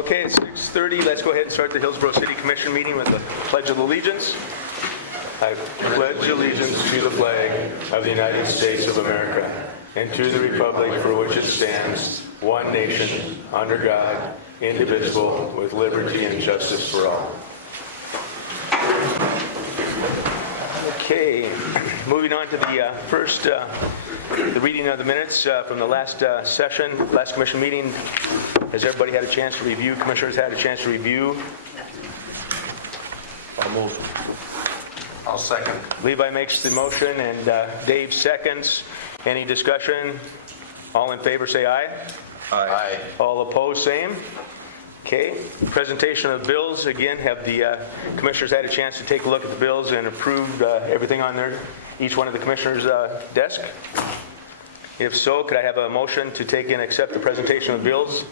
Okay, it's 6:30. Let's go ahead and start the Hillsborough City Commission meeting with the Pledge of Allegiance. I pledge allegiance to the flag of the United States of America and to the republic for which it stands, one nation, under God, indivisible, with liberty and justice for all. Okay, moving on to the first, the reading of the minutes from the last session, last commission meeting. Has everybody had a chance to review? Commissioners had a chance to review? I'll move. I'll second. Levi makes the motion and Dave seconds. Any discussion? All in favor say aye. Aye. All opposed, same. Okay. Presentation of the bills. Again, have the commissioners had a chance to take a look at the bills and approved everything on each one of the commissioners' desk? If so, could I have a motion to take and accept the presentation of the bills?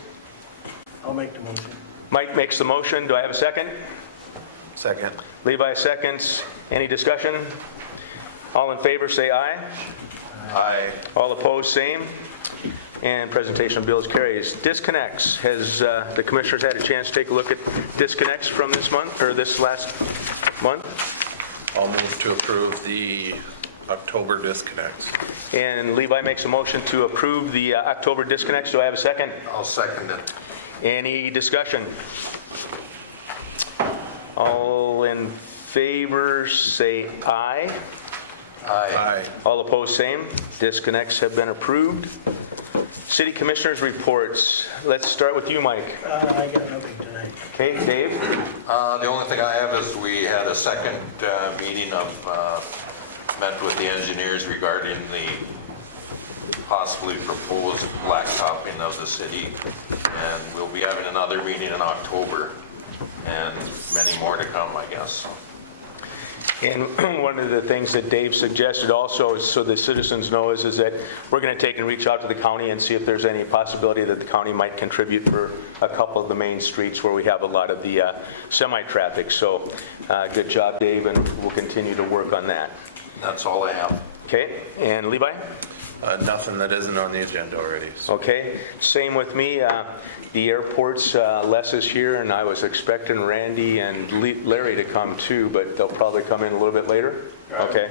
I'll make the motion. Mike makes the motion. Do I have a second? Second. Levi seconds. Any discussion? All in favor say aye. Aye. All opposed, same. And presentation of bills carries. Disconnects. Has the commissioners had a chance to take a look at disconnects from this month, or this last month? I'll move to approve the October disconnects. And Levi makes a motion to approve the October disconnects. Do I have a second? I'll second it. Any discussion? All in favor say aye. Aye. All opposed, same. Disconnects have been approved. City Commissioners reports. Let's start with you, Mike. I got nothing tonight. Okay, Dave? The only thing I have is we had a second meeting met with the engineers regarding the possibly proposed blacktopping of the city. And we'll be having another meeting in October and many more to come, I guess. And one of the things that Dave suggested also, is so the citizens know, is that we're going to take and reach out to the county and see if there's any possibility that the county might contribute for a couple of the main streets where we have a lot of the semi-traffic. So good job, Dave, and we'll continue to work on that. That's all I have. Okay, and Levi? Nothing that isn't on the agenda already. So. Okay, same with me. The airports, Les is here, and I was expecting Randy and Larry to come too, but they'll probably come in a little bit later. Okay,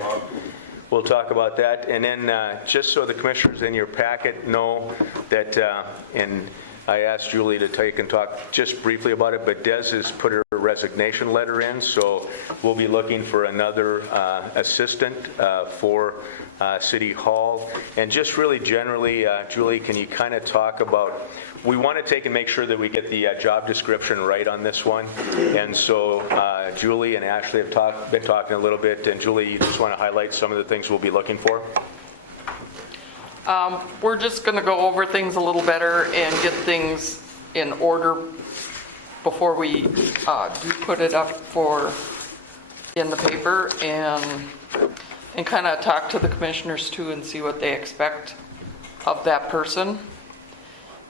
we'll talk about that. And then just so the commissioners in your packet know that, and I asked Julie to take and talk just briefly about it, but Des has put her resignation letter in, so we'll be looking for another assistant for City Hall. And just really generally, Julie, can you kind of talk about, we want to take and make sure that we get the job description right on this one. And so Julie and Ashley have been talking a little bit, and Julie, you just want to highlight some of the things we'll be looking for? We're just going to go over things a little better and get things in order before we do put it up in the paper, and kind of talk to the commissioners too and see what they expect of that person.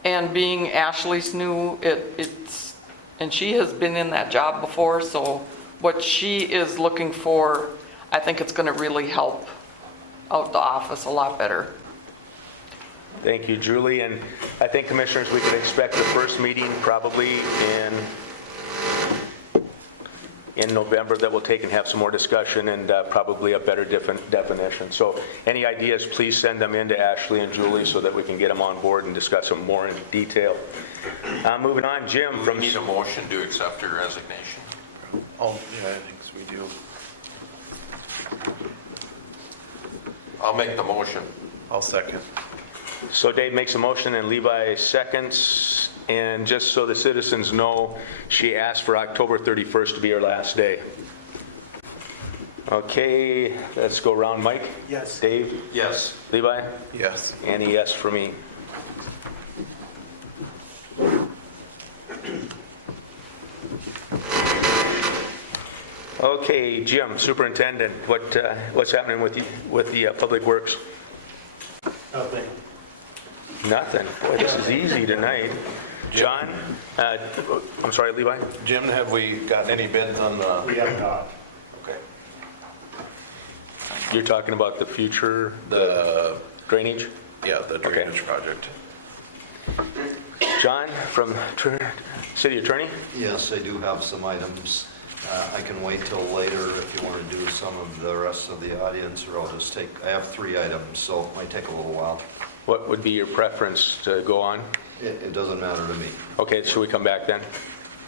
And being Ashley's new, and she has been in that job before, so what she is looking for, I think it's going to really help out the office a lot better. Thank you, Julie. And I think, commissioners, we can expect the first meeting probably in November that we'll take and have some more discussion and probably a better definition. So any ideas, please send them in to Ashley and Julie so that we can get them on board and discuss them more in detail. Moving on, Jim. Do we need a motion to accept her resignation? Oh, yeah, I think we do. I'll make the motion. I'll second. So Dave makes a motion and Levi seconds. And just so the citizens know, she asked for October 31st to be her last day. Okay, let's go around. Mike? Yes. Dave? Yes. Levi? Yes. And a yes for me. Okay, Jim, Superintendent, what's happening with the Public Works? Nothing. Nothing. Boy, this is easy tonight. John? I'm sorry, Levi? Jim, have we gotten any bids on the? We have not. Okay. You're talking about the future The drainage? Yeah, the drainage project. John from City Attorney? Yes, I do have some items. I can wait till later if you want to do some of the rest of the audience, or I'll just take, I have 3 items, so it might take a little while. What would be your preference to go on? It doesn't matter to me. Okay, should we come back then?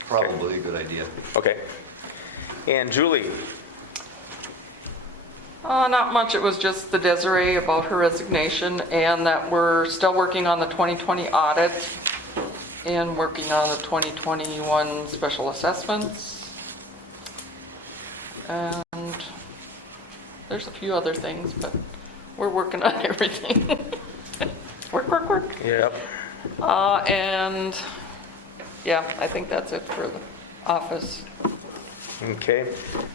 Probably a good idea. Okay. And Julie? Not much. It was just the Desiree about her resignation and that we're still working on the 2020 audit and working on the 2021 special assessments. And there's a few other things, but we're working on everything. Work. Yep. And yeah, I think that's it for the office. Okay.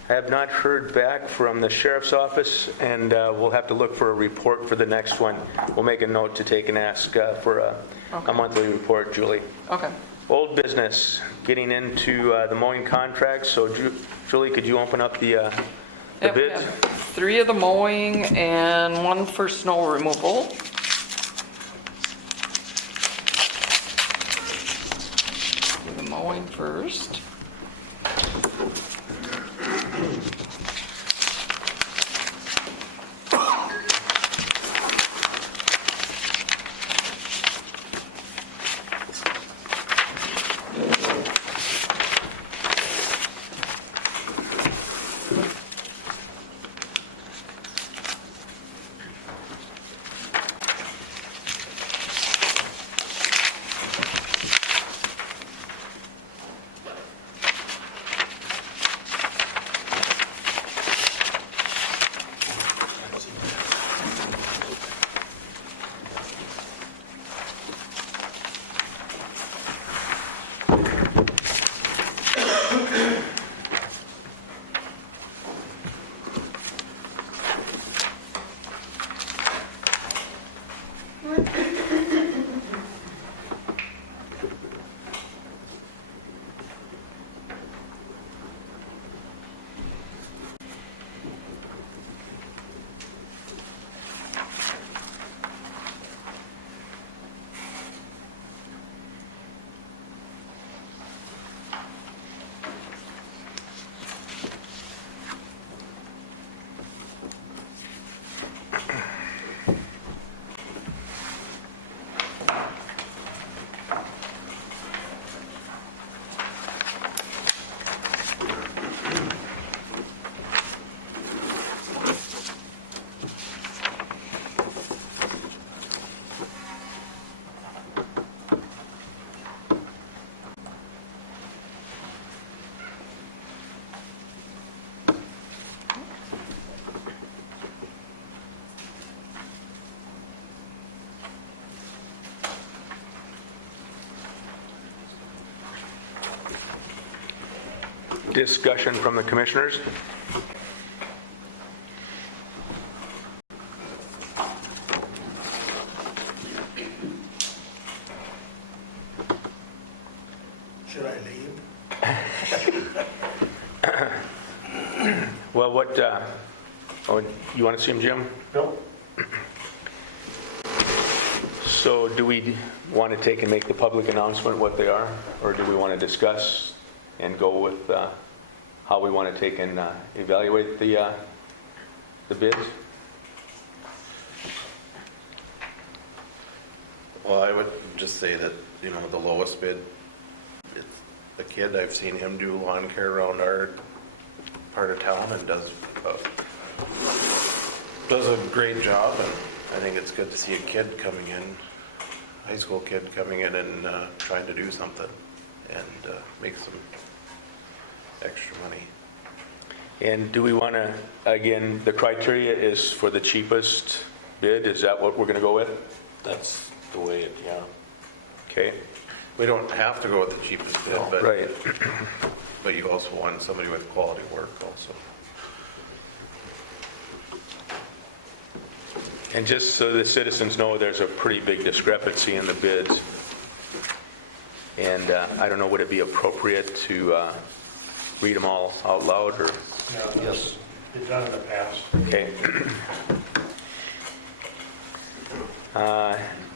I have not heard back from the sheriff's office, and we'll have to look for a report for the next one. We'll make a note to take and ask for a monthly report, Julie. Okay. Old business, getting into the mowing contracts. So Julie, could you open up the Yep, we bids? have 3 of the mowing and 1 for snow removal. Do the mowing first. Discussion from the commissioners? Should I leave? Well, you want to see him, Jim? No. So do we want to take and make the public announcement what they are? Or do we want to discuss and go with how we want to take and evaluate the bids? Well, I would just say that, the lowest bid, it's the kid, I've seen him do lawn care around our part of town and does a great job, and I think it's good to see a kid coming in, high school kid coming in and trying to do something and make some extra money. And do we want to, again, the criteria is for the cheapest bid? Is that what we're going to go with? That's the way yeah. Okay, We don't have to go with the cheapest bid, right. but you also want somebody with quality work also. And just so the citizens know, there's a pretty big discrepancy in the bids. And I don't know, would it be appropriate to read them all out loud, or? Yes. It's done in the past. Okay.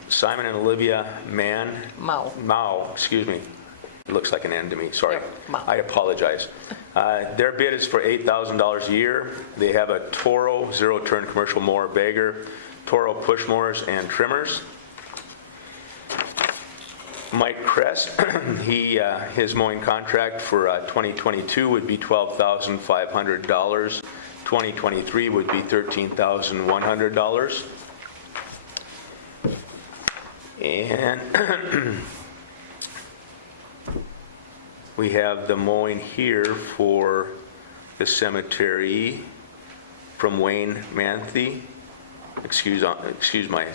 Simon and Olivia Mao. Mao, excuse me. It looks like an N to me, sorry. Yep. I apologize. Their bid is for $8,000 a year. They have a Toro zero-turn commercial mower bagger, Toro push mowers and trimmers. Mike Crest, his mowing contract for 2022 would be $12,500. 2023 would be $13,100. And we have the mowing here for the cemetery from Wayne Manthe. Excuse my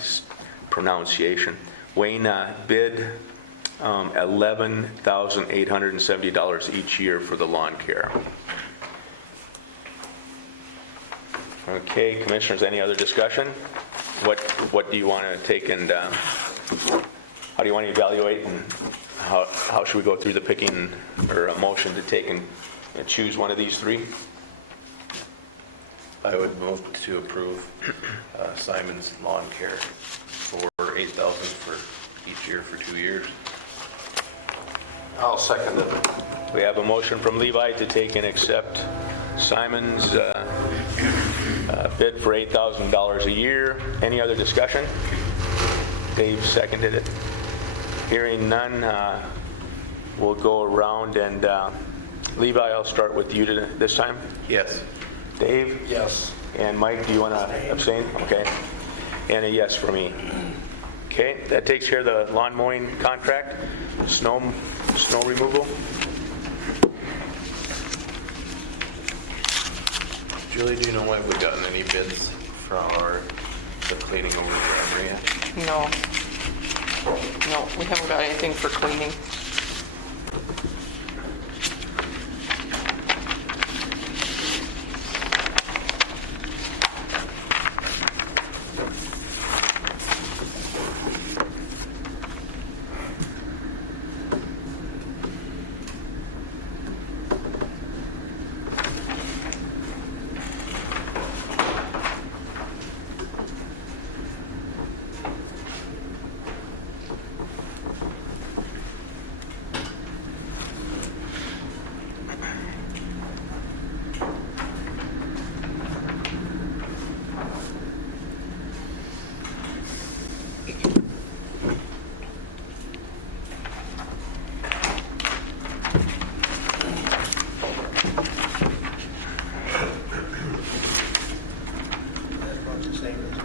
pronunciation. Wayne bid $11,870 each year for the lawn care. Okay, commissioners, any other discussion? What do you want to take and how do you want to evaluate, and how should we go through the picking, or a motion to take and choose one of these three? I would move to approve Simon's lawn care for $8,000 for each year for 2 years. I'll second it. We have a motion from Levi to take and accept Simon's bid for $8,000 a year. Any other discussion? Dave seconded it. Hearing none, we'll go around and Levi, I'll start with you this time. Yes. Dave? Yes. And Mike, do you want to abstain? Okay. And a yes for me. Okay, that takes care of the lawn mowing contract. Snow removal? Julie, do you know have we gotten any bids for the cleaning over the Emery yet? No, we haven't got anything for cleaning. That's about the same as last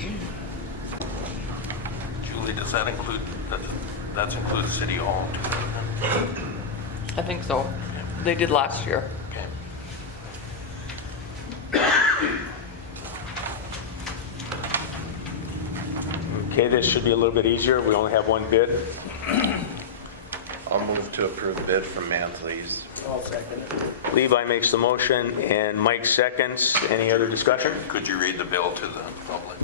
year. Julie, does that include, that's include City Hall too? I think so. They did last year. Okay. Okay, this should be a little bit easier. We only have one bid. I'll move to approve bid from Mansley's. I'll second it. Levi makes the motion and Mike seconds. Any other discussion? Could you read the bill to the public?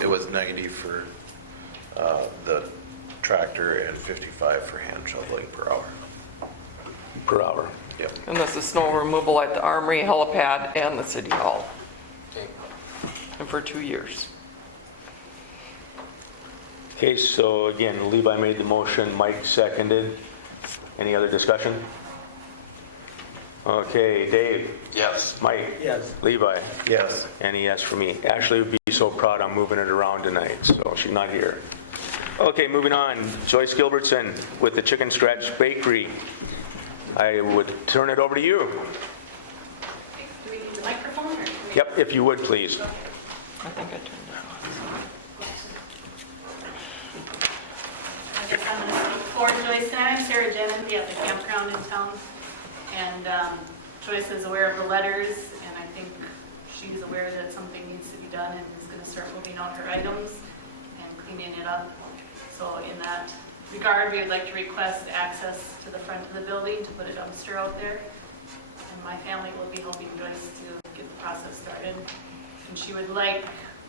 It was 90 for the tractor and 55 for hand shoveling per hour. Per hour. Yep. And this is snow removal at the Armory, helipad, and the City Hall. Okay. And for 2 years. Okay, so again, Levi made the motion, Mike seconded. Any other discussion? Okay, Dave, Yes. Mike, Yes. Levi, Yes. and a yes for me. Ashley would be so proud I'm moving it around tonight, so she's not here. Okay, moving on. Joyce Gilbertson with the Chicken Scratch Bakery. I would turn it over to you. Do we need the microphone or? Yep, if you would, please. I think I turned it I guess I'm going to speak for Joyce and I'm Sarah Jennings at the campground in town. And Joyce is aware of the letters, and I think she's aware that something needs to be done and is going to start moving out her items and cleaning it up. So in that regard, we would like to request access to the front of the building to put a dumpster out there. And my family will be helping Joyce to get the process started. And she would like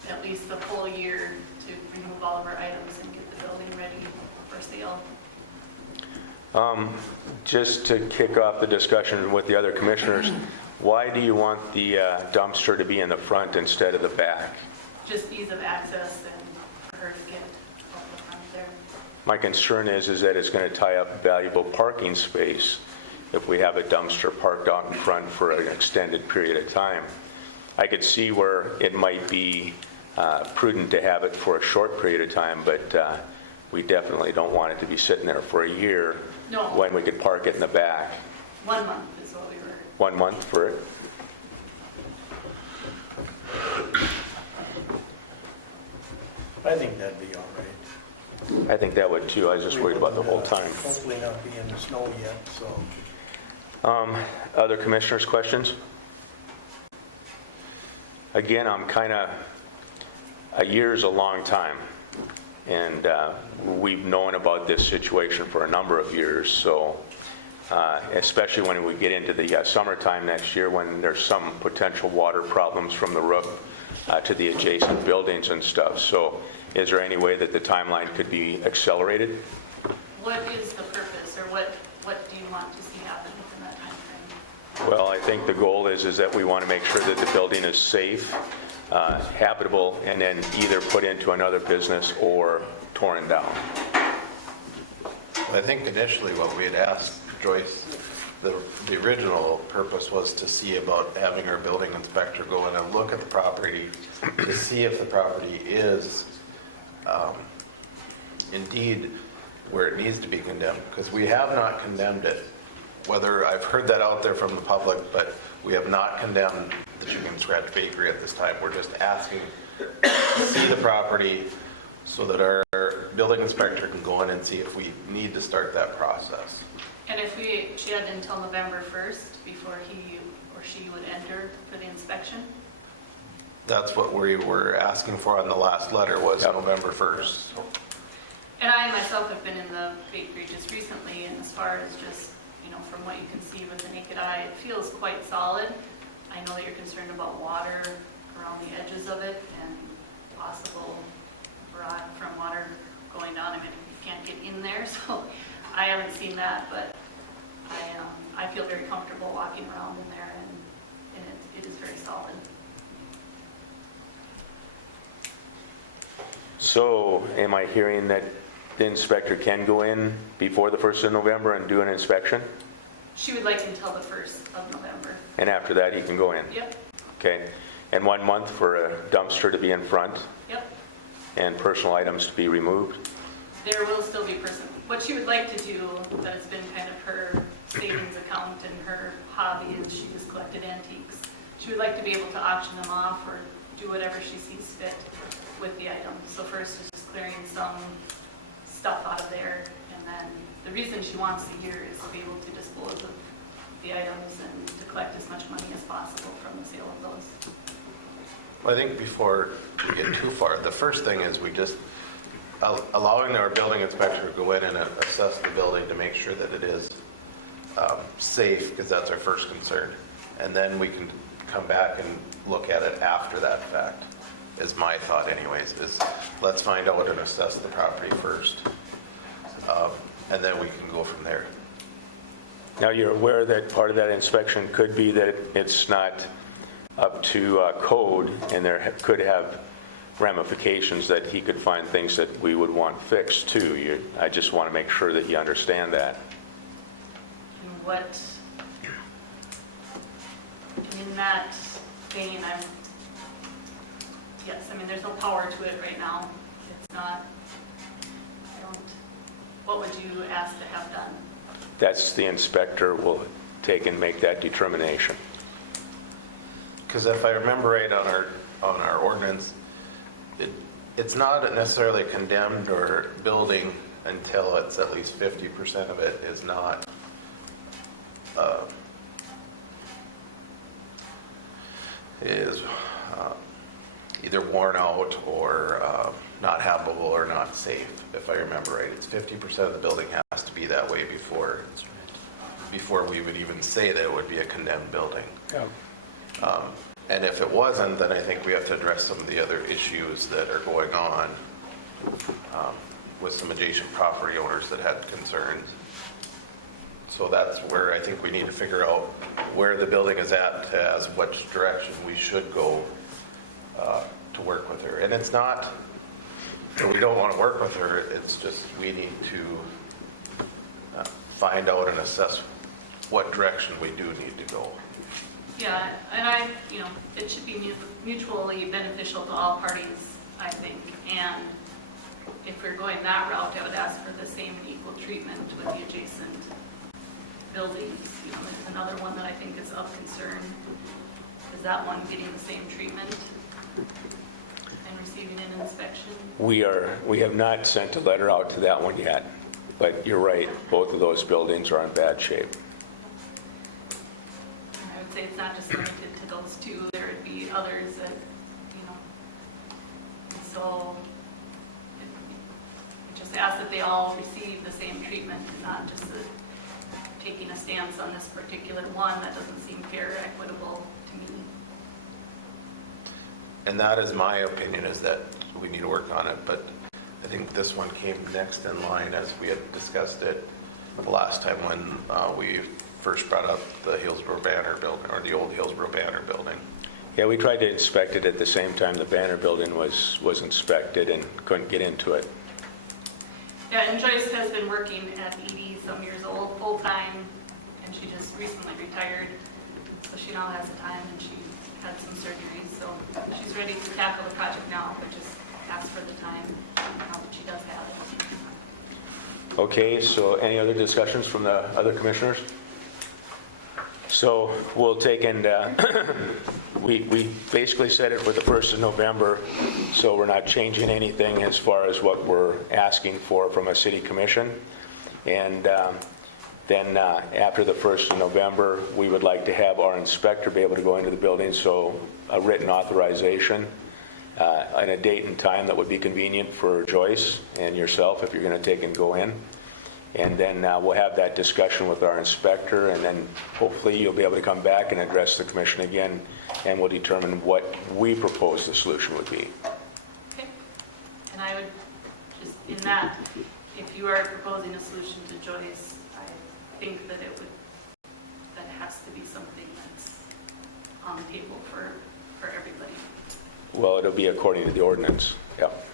at least the full year to remove all of her items and get the building ready for sale. Just to kick off the discussion with the other commissioners, why do you want the dumpster to be in the front instead of the back? Just ease of access and My concern is that it's going to tie up valuable parking space if we have a dumpster parked out in front for an extended period of time. I could see where it might be prudent to have it for a short period of time, but we definitely don't want it to be sitting there for a year No. when we could park it in the back. 1 month is what we were. 1 month for it? I think that'd be all right. I think that would too. I was just worried about the whole time. Hopefully not be in the snow yet, so. Other commissioners' questions? Again, I'm kind of, a year's a long time, and we've known about this situation for a number of years, so especially when we get into the summertime next year when there's some potential water problems from the roof to the adjacent buildings and stuff. So is there any way that the timeline could be accelerated? What is the purpose, or what do you want to see happen within that timeframe? Well, I think the goal is that we want to make sure that the building is safe, habitable, and then either put into another business or torn down. I think initially what we had asked Joyce, the original purpose was to see about having our building inspector go in and look at the property to see if the property is indeed where it needs to be condemned, because we have not condemned it. Whether I've heard that out there from the public, but we have not condemned the Chicken Scratch Bakery at this time. We're just asking to see the property so that our building inspector can go in and see if we need to start that process. And if she had until November 1st before he or she would enter for the inspection? That's what we were asking for on the last letter, was Yep. November 1st. And I myself have been in the bakery just recently, and as far as just, from what you can see with the naked eye, it feels quite solid. I know that you're concerned about water around the edges of it and possible rot from water going down. I mean, you can't get in there, so I haven't seen that, but I feel very comfortable walking around in there, and it is very solid. So am I hearing that the inspector can go in before the 1st of November and do an inspection? She would like until the 1st of November. And after that, he can go in? Yep, Okay. And 1 month for a dumpster to be in front yep. and personal items to be removed? There will still be what she would like to do, that's been kind of her savings account and her hobby, is she just collected antiques. She would like to be able to auction them off or do whatever she sees fit with the items. So first is just clearing some stuff out of there, and then the reason she wants the year is to be able to dispose of the items and to collect as much money as possible from the sale of those. I think before we get too far, the first thing is we just allowing our building inspector to go in and assess the building to make sure that it is safe, because that's our first concern. And then we can come back and look at it after that fact, is my thought anyways, is let's find out and assess the property first. And then we can go from there. Now, you're aware that part of that inspection could be that it's not up to code, and there could have ramifications that he could find things that we would want fixed too. I just want to make sure that you understand that. And what, in that vein, yes, I mean, there's no power to it right now. It's not, what would you ask to have done? That's the inspector will take and make that determination. Because if I remember right on our ordinance, it's not necessarily condemned or building until it's at least 50% of it is not either worn out or not habitable or not safe. If I remember right, it's 50% of the building has to be that way before we would even say that it would be a condemned building. Yeah. And if it wasn't, then I think we have to address some of the other issues that are going on with some adjacent property owners that had concerns. So that's where I think we need to figure out where the building is at as which direction we should go to work with her. And it's not And we don't want to work with her, it's just we need to find out and assess what direction we do need to go. Yeah, and it should be mutually beneficial to all parties, I think. And if we're going that route, I would ask for the same equal treatment with the adjacent buildings. There's another one that I think is of concern. Is that one getting the same treatment and receiving an inspection? We have not sent a letter out to that one yet, but you're right, both of those buildings are in bad shape. I would say it's not just limited to those two, there would be others that, so it just ask that they all receive the same treatment and not just taking a stance on this particular one that doesn't seem fair or equitable to me. And that is my opinion, is that we need to work on it, but I think this one came next in line as we had discussed it the last time when we first brought up the Hillsborough Banner building, or the old Hillsborough Banner building. Yeah, we tried to inspect it at the same time the Banner building was inspected and couldn't get into it. Yeah, and Joyce has been working at 80 some years old, full-time, and she just recently retired, so she now has the time, and she had some surgeries, so she's ready to tackle the project now, but just ask for the time now that she does have it. Okay, so any other discussions from the other commissioners? So we'll take and, we basically set it for the 1st of November, so we're not changing anything as far as what we're asking for from a city commission. And then after the 1st of November, we would like to have our inspector be able to go into the building, so a written authorization and a date and time that would be convenient for Joyce and yourself if you're going to take and go in. And then we'll have that discussion with our inspector, and then hopefully you'll be able to come back and address the commission again, and we'll determine what we propose the solution would be. Okay, and I would just, in that, if you are proposing a solution to Joyce, I think that that has to be something that's on the table for everybody. Well, it'll be according to the ordinance, yep.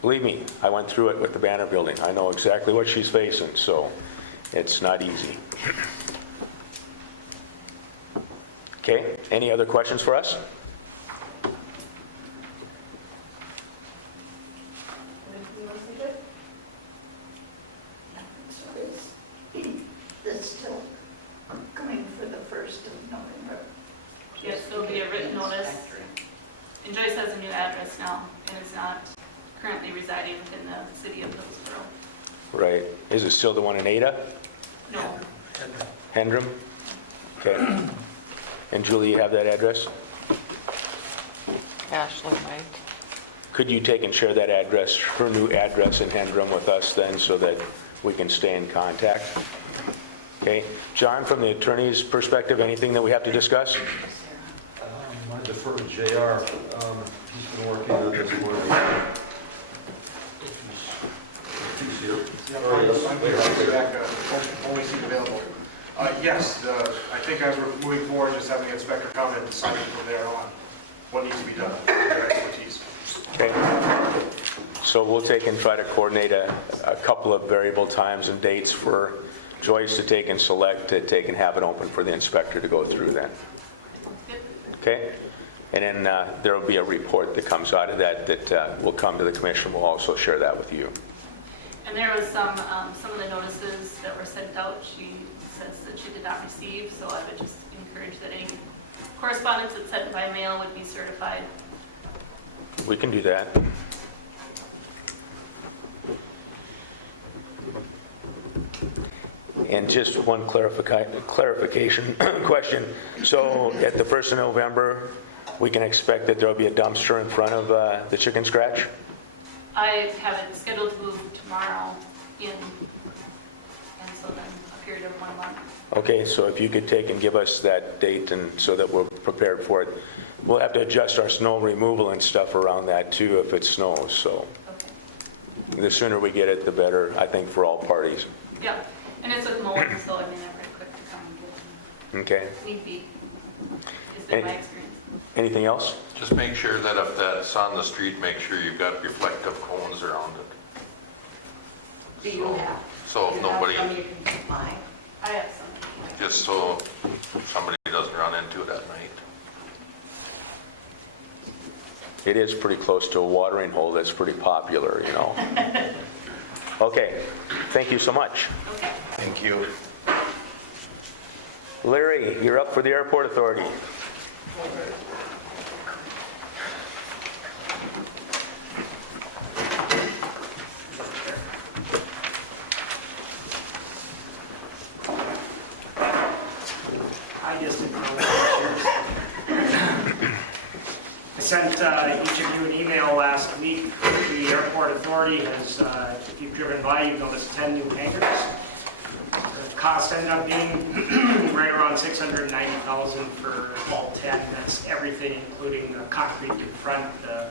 Believe me, I went through it with the Banner building. I know exactly what she's facing, so it's not easy. Okay, any other questions for us? That's still coming for the 1st of November. Yes, there'll be a written notice. And Joyce has a new address now and is not currently residing within the city of Hillsborough. Right. Is it still the one in Ada? No, Hendrum? Okay. And Julie, you have that address? Ashley might. Could you take and share that address, her new address in Hendrum with us then, so that we can stay in contact? Okay. John, from the attorney's perspective, anything that we have to discuss? I defer to JR. He's been working on this for me. He's here. Only seat available. Yes, I think as we're moving forward, just having the inspector come and decide from there on what needs to be done, their expertise. Okay. So we'll take and try to coordinate a couple of variable times and dates for Joyce to take and select, to take and have it open for the inspector to go through then. Okay? And then there will be a report that comes out of that will come to the commission. We'll also share that with you. and there was some of the notices that were sent out, she says that she did not receive, so I would just encourage that any correspondence that's sent by mail would be certified. We can do that. And just one clarification question. So at the 1st of November, we can expect that there'll be a dumpster in front of the Chicken Scratch? I have it scheduled to move tomorrow in, and so then a period of 1 month. Okay, so if you could take and give us that date and so that we're prepared for it. We'll have to adjust our snow removal and stuff around that too if it snows, so Okay. the sooner we get it, the better, I think, for all parties. Yeah, and it's with mowing, so I mean, they're very quick to come and get them. Okay? Need be, is been my experience. Anything else? Just make sure that if that's on the street, make sure you've got reflective cones around it. Do you have? So if nobody, You can supply. I have some. just so somebody doesn't run into it at night. It is pretty close to a watering hole that's pretty popular, you know. Okay, thank you so much. Okay. Thank you. Larry, you're up for the Airport Authority. I just I sent each of you an email last week. The Airport Authority has, if you've driven by, you've noticed 10 new hangars. The cost ended up being right around $690,000 for all 10. That's everything, including the concrete in front, the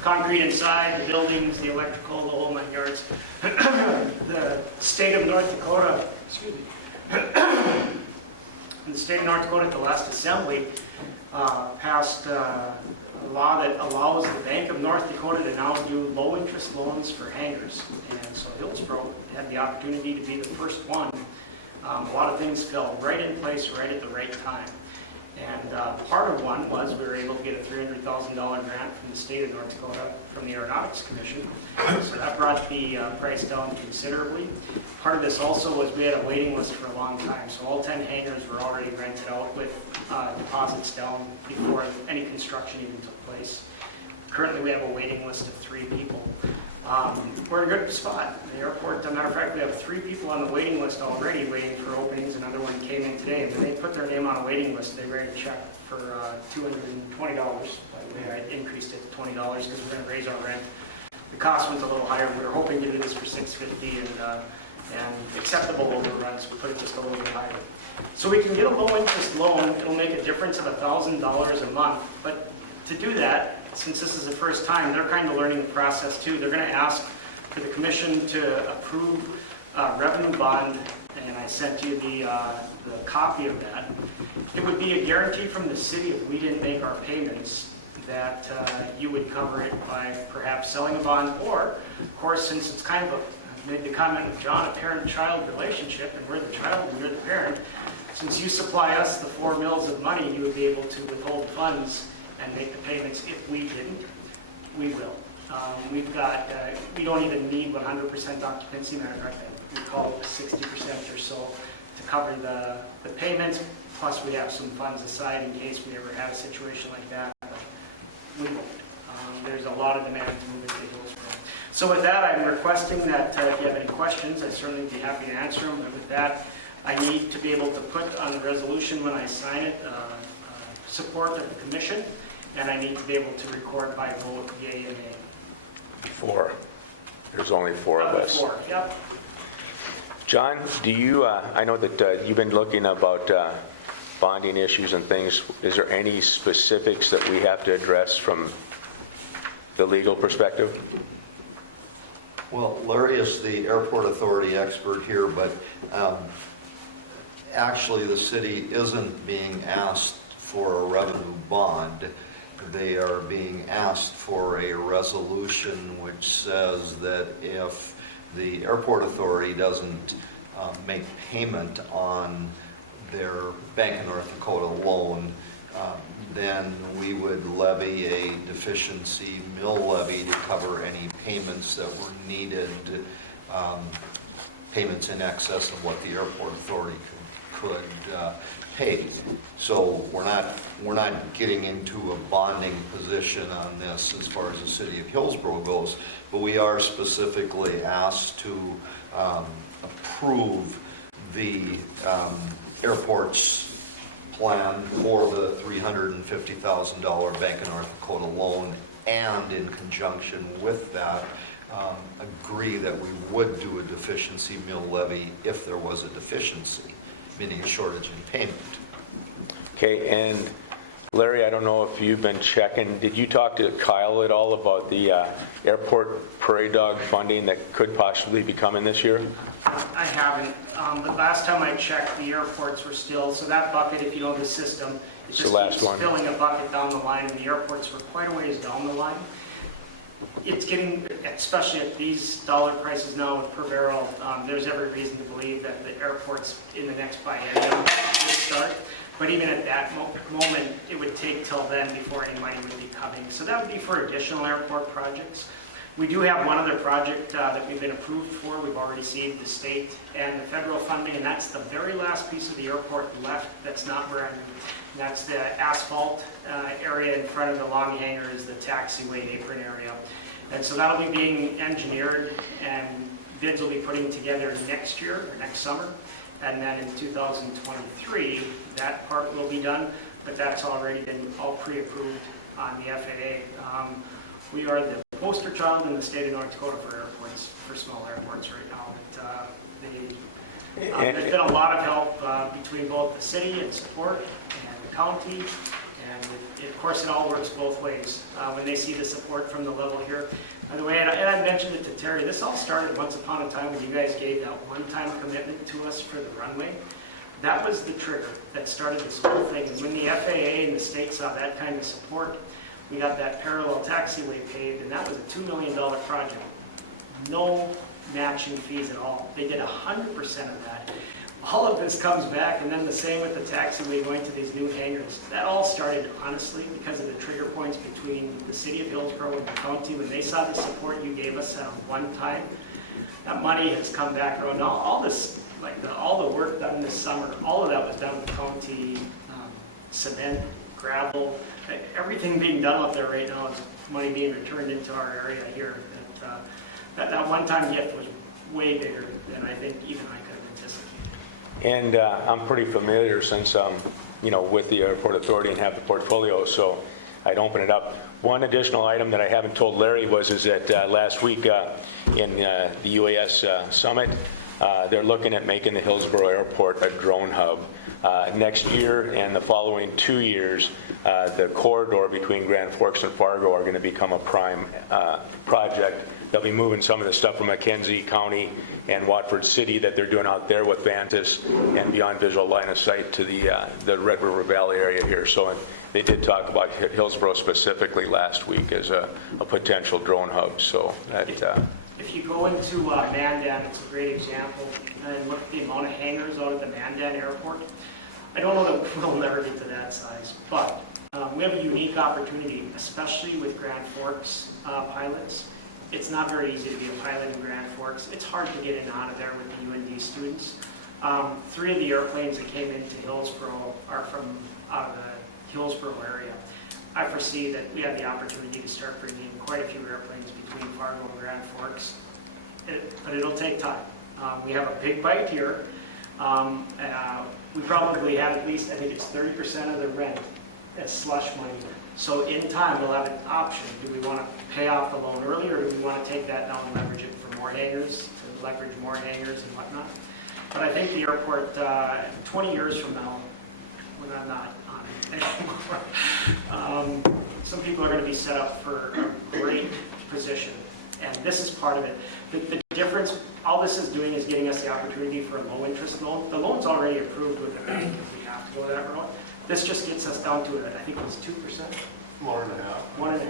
concrete inside, the buildings, the electrical, the whole 9 yards. The state of North Dakota, excuse me, in the state of North Dakota at the last assembly passed a law that allows the Bank of North Dakota to now do low-interest loans for hangars. And so Hillsborough had the opportunity to be the first one. A lot of things fell right in place right at the right time. And part of one was we were able to get a $300,000 grant from the state of North Dakota from the Aeronautics Commission. So that brought the price down considerably. Part of this also was we had a waiting list for a long time. So all 10 hangars were already rented out with deposits down before any construction even took place. Currently we have a waiting list of 3 people. We're in a good spot. The airport, as a matter of fact, we have 3 people on the waiting list already waiting for openings. Another one came in today. And when they put their name on a waiting list, they write a check for $220. By the way, I increased it to $20 because we're going to raise our rent. The cost went a little higher. We were hoping to do this for $650 and acceptable overruns. We put it just a little bit higher. So we can get a low-interest loan. It'll make a difference of $1,000 a month. But to do that, since this is the first time, they're kind of learning the process too. They're going to ask for the commission to approve revenue bond, and I sent you the copy of that. It would be a guarantee from the city if we didn't make our payments that you would cover it by perhaps selling a bond, or, of course, since it's kind of I made the comment with John, a parent-child relationship, and we're the child and you're the parent. Since you supply us the 4 mills of money, you would be able to withhold funds and make the payments. If we didn't, we will. We've got, we don't even need 100% occupancy. Matter of fact, we call it 60% or so to cover the payments. Plus, we have some funds aside in case we ever have a situation like that. But we won't. There's a lot of demand to move it to Hillsborough. So with that, I'm requesting that if you have any questions, I'd certainly be happy to answer them. But with that, I need to be able to put on the resolution when I sign it, support of the commission, and I need to be able to record by vote yea and nay. 4. There's only 4 of us. 4, yep. John, do you, I know that you've been looking about bonding issues and things. Is there any specifics that we have to address from the legal perspective? Well, Larry is the airport authority expert here, but actually the city isn't being asked for a revenue bond. They are being asked for a resolution which says that if the airport authority doesn't make payment on their Bank of North Dakota loan, then we would levy a deficiency mill levy to cover any payments that were needed, payments in excess of what the airport authority could pay. So we're not getting into a bonding position on this as far as the city of Hillsborough goes, but we are specifically asked to approve the airport's plan for the $350,000 Bank of North Dakota loan, and in conjunction with that, agree that we would do a deficiency mill levy if there was a deficiency, meaning a shortage in payment. Okay, and Larry, I don't know if you've been checking, did you talk to Kyle at all about the airport prairie dog funding that could possibly be coming this year? I haven't. The last time I checked, the airports were still, so that bucket, if you know the system, It's the last one. Filling a bucket down the line, and the airports were quite a ways down the line. It's getting, especially at these dollar prices now with per barrel, there's every reason to believe that the airports in the next biennium will start. But even at that moment, it would take till then before any money would be coming. So that would be for additional airport projects. We do have one other project that we've been approved for. We've already received the state and the federal funding, and that's the very last piece of the airport left that's not brand new. And that's the asphalt area in front of the long hangar is the taxiway apron area. And so that'll be being engineered, and bids will be putting together next year or next summer. And then in 2023, that part will be done, but that's already been all pre-approved on the FAA. We are the poster child in the state of North Dakota for airports, for small airports right now. There's been a lot of help between both the city and support and the county, and of course it all works both ways. When they see the support from the level here, by the way, and I mentioned it to Terry, this all started once upon a time when you guys gave that one-time commitment to us for the runway. That was the trigger that started this whole thing. And when the FAA and the state saw that kind of support, we got that parallel taxiway paved, and that was a $2 million project. No matching fees at all. They did 100% of that. All of this comes back, and then the same with the taxiway going to these new hangars. That all started, honestly, because of the trigger points between the city of Hillsborough and the county. When they saw the support you gave us at one time, that money has come back around. Now, all this, all the work done this summer, all of that was done with county cement, gravel, everything being done up there right now is money being returned into our area here. That one-time gift was way bigger than I think even I could have anticipated. And I'm pretty familiar since with the airport authority and have the portfolio, so I'd open it up. One additional item that I haven't told Larry is that last week in the UAS summit, they're looking at making the Hillsborough Airport a drone hub. Next year and the following 2 years, the corridor between Grand Forks and Fargo are going to become a prime project. They'll be moving some of the stuff from Mackenzie County and Watford City that they're doing out there with Vantas and beyond visual line of sight to the Red River Valley area here. So they did talk about Hillsborough specifically last week as a potential drone hub. So that. If you go into Mandan, it's a great example, and look at the amount of hangars out at the Mandan airport. I don't know that we'll never get to that size, but we have a unique opportunity, especially with Grand Forks pilots. It's not very easy to be a pilot in Grand Forks. It's hard to get in and out of there with the UND students. 3 of the airplanes that came into Hillsborough are from out of the Hillsborough area. I foresee that we have the opportunity to start bringing quite a few airplanes between Fargo and Grand Forks, but it'll take time. We have a big bite here. We probably have at least, I think it's 30% of the rent as slush money. So in time, we'll have an option. Do we want to pay off the loan early, or do we want to take that now and leverage it for more hangars, to leverage more hangars and whatnot? But I think the airport, 20 years from now, when I'm not on it anymore, some people are going to be set up for a great position. And this is part of it. The difference, all this is doing is getting us the opportunity for a low interest loan. The loan's already approved with the bank if we have to go that route. This just gets us down to, I think it was 2%? 1.5%.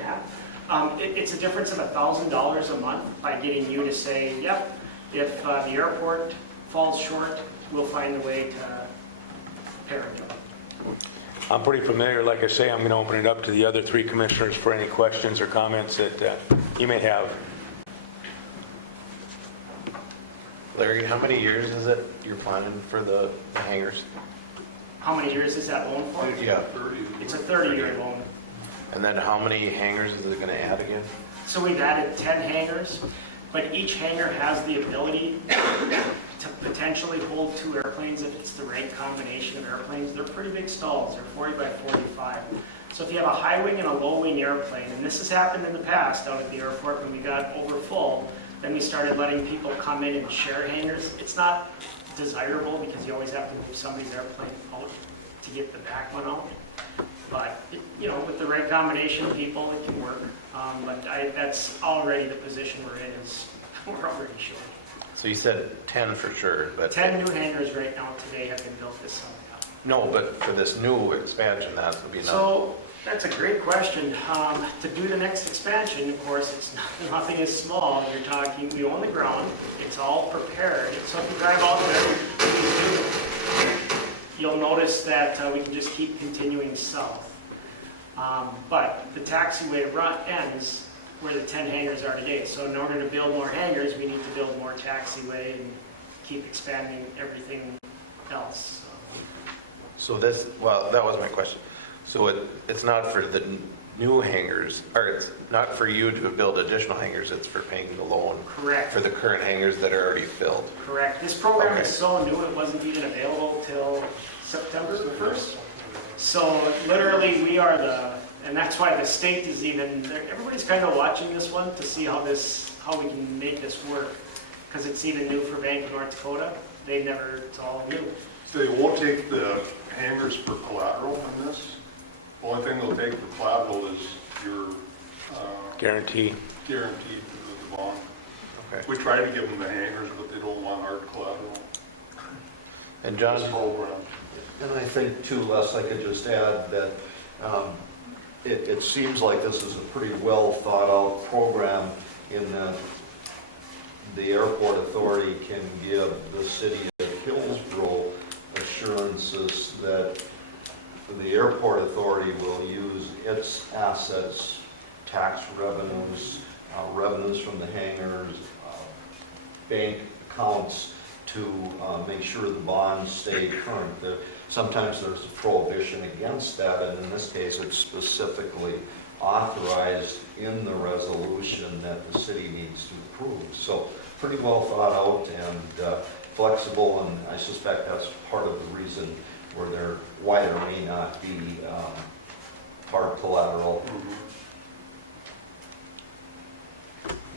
1.5%. It's a difference of $1,000 a month by getting you to say, yep, if the airport falls short, we'll find a way to pair it up. I'm pretty familiar. Like I say, I'm going to open it up to the other 3 commissioners for any questions or comments that you may have. Larry, how many years is it you're planning for the hangars? How many years is that loan for? Yeah. It's a 30-year loan. And then how many hangars is it going to add again? So we've added 10 hangars, but each hangar has the ability to potentially hold 2 airplanes if it's the right combination of airplanes. They're pretty big stalls. They're 40 by 45. So if you have a high wing and a low wing airplane, and this has happened in the past out at the airport when we got over full, then we started letting people come in and share hangars. It's not desirable because you always have to move somebody's airplane out to get the back one out. But, with the right combination of people, it can work. But that's already the position we're in, is we're already short. So you said 10 for sure, but 10 new hangars right now today have been built this summer. No, but for this new expansion, that would be enough. So, that's a great question. To do the next expansion, of course, it's nothing is small. You're talking, we own the ground, it's all prepared. So if you drive out there, you'll notice that we can just keep continuing south. But the taxiway ends where the 10 hangars are today. So in order to build more hangars, we need to build more taxiway and keep expanding everything else. So this, well, that was my question. So it's not for the new hangars, or it's not for you to build additional hangars, it's for paying the loan Correct. for the current hangars that are already filled? Correct. This program Okay. is so new, it wasn't even available till September the 1st. So literally, we are and that's why the state is everybody's kind of watching this one to see how we can make this work. Because it's even new for Bank of North Dakota. It's all new. They won't take the hangars for collateral in this. The only thing they'll take for collateral is your Guarantee. guarantee for the bond. Okay. We try to give them the hangars, but they don't want hard collateral. And John, This program. And I think too, Les, I could just add that it seems like this is a pretty well thought out program in that the airport authority can give the city of Hillsborough assurances that the airport authority will use its assets, tax revenues, revenues from the hangars, bank accounts to make sure the bonds stay current. Sometimes there's a prohibition against that, and in this case, it's specifically authorized in the resolution that the city needs to approve. So pretty well thought out and flexible, and I suspect that's part of the reason why there may not be hard collateral.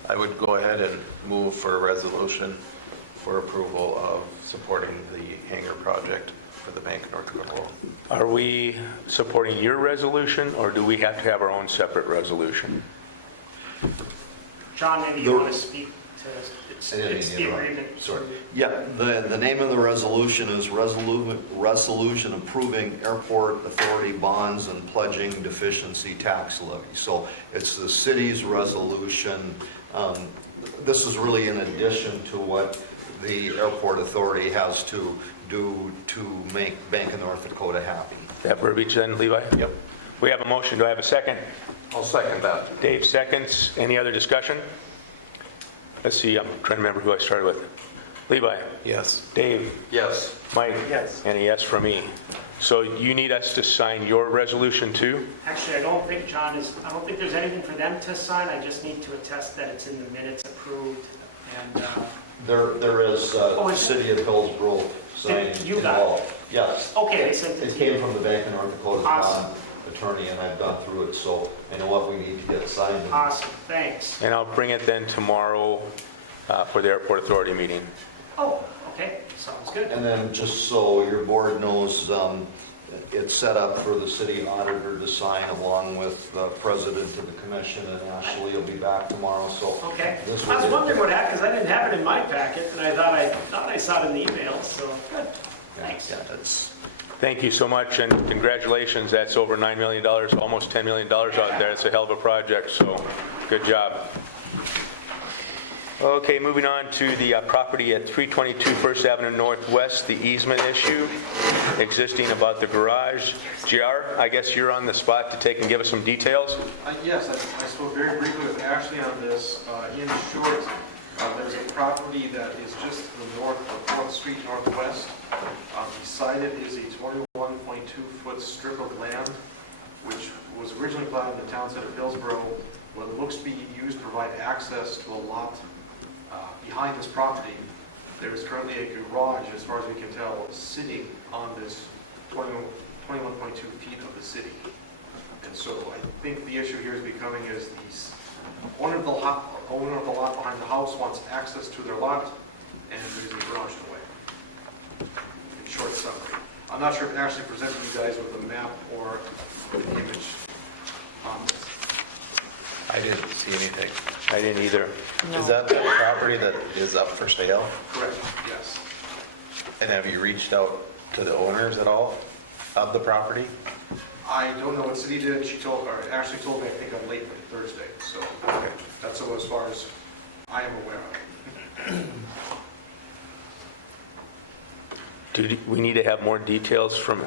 I would go ahead and move for a resolution for approval of supporting the hangar project for the Bank of North Dakota loan. Are we supporting your resolution, or do we have to have our own separate resolution? John, maybe you want to speak to I didn't it's mean to the interrupt. agreement. Sorry. Yeah, the name of the resolution is Resolution Approving Airport Authority Bonds and Pledging Deficiency Tax Levy. So it's the city's resolution. This is really in addition to what the airport authority has to do to make Bank of North Dakota happy. That verbiage then, Levi? Yep. We have a motion. Do I have a second? I'll second that. Dave seconds. Any other discussion? Let's see, I'm trying to remember who I started with. Levi? Yes. Dave? Yes. Mike? Yes. And a yes from me. So you need us to sign your resolution too? Actually, I don't think there's anything for them to sign. I just need to attest that it's in the minutes approved. And There is Oh, is City of Hillsborough signing You got it? involved. Yes. okay, they sent It it to came you. from the Bank of North Dakota's Awesome. bond attorney, and I've gone through it, so I know what we need to get signed. Awesome, thanks. And I'll bring it then tomorrow for the airport authority meeting. Oh, okay, sounds good. And then, just so your board knows, it's set up for the city auditor to sign along with the president of the commission, and Ashley will be back tomorrow, so. Okay. This I was will- wondering what happened, because I didn't have it in my packet, and I thought I saw it in the email, so good. Thanks. Yeah, that's, Thank you so much, and congratulations. That's over $9 million, almost $10 million out there. It's a hell of a project, so good job. Okay, moving on to the property at 322 First Avenue Northwest, the easement issue existing about the garage. JR, I guess you're on the spot to take and give us some details. Yes, I spoke very briefly with Ashley on this. In short, there's a property that is just to the north of 4th Street Northwest. Beside it is a 21.2-foot strip of land, which was originally platted in the township of Hillsborough. What looks to be used to provide access to a lot behind this property. There is currently a garage, as far as we can tell, sitting on this 21.2 feet of the city. And so I think the issue here is becoming is the owner of the lot behind the house wants access to their lot, and there's a garage in the way. In short summary. I'm not sure if Ashley presented you guys with a map or an image on this. I didn't see anything. I didn't either. Is that the property that is up for sale? Correct, yes. And have you reached out to the owners at all? of the property? I don't know what City did, she told, or Ashley told me, I think on late Thursday, so that's as far as I am aware of. Do we need to have more details from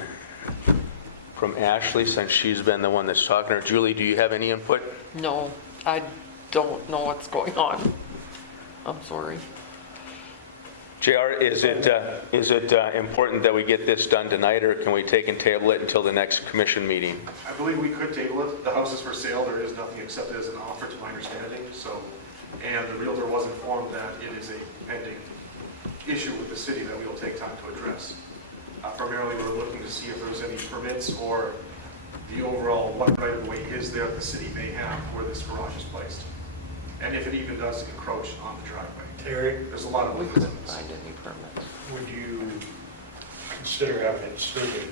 Ashley, since she's been the one that's talking? Or Julie, do you have any input? No, I don't know what's going on. I'm sorry. JR, is it important that we get this done tonight, or can we take and table it until the next commission meeting? I believe we could table it. The house is for sale. There is nothing accepted as an offer to my understanding, so, and the realtor was informed that it is a pending issue with the city that we will take time to address. Primarily, we're looking to see if there's any permits or the overall what right of way is there that the city may have where this garage is placed. And if it even does encroach on the driveway. Terry, There's a lot of We limits couldn't in this. find any permits. would you consider having it surveyed?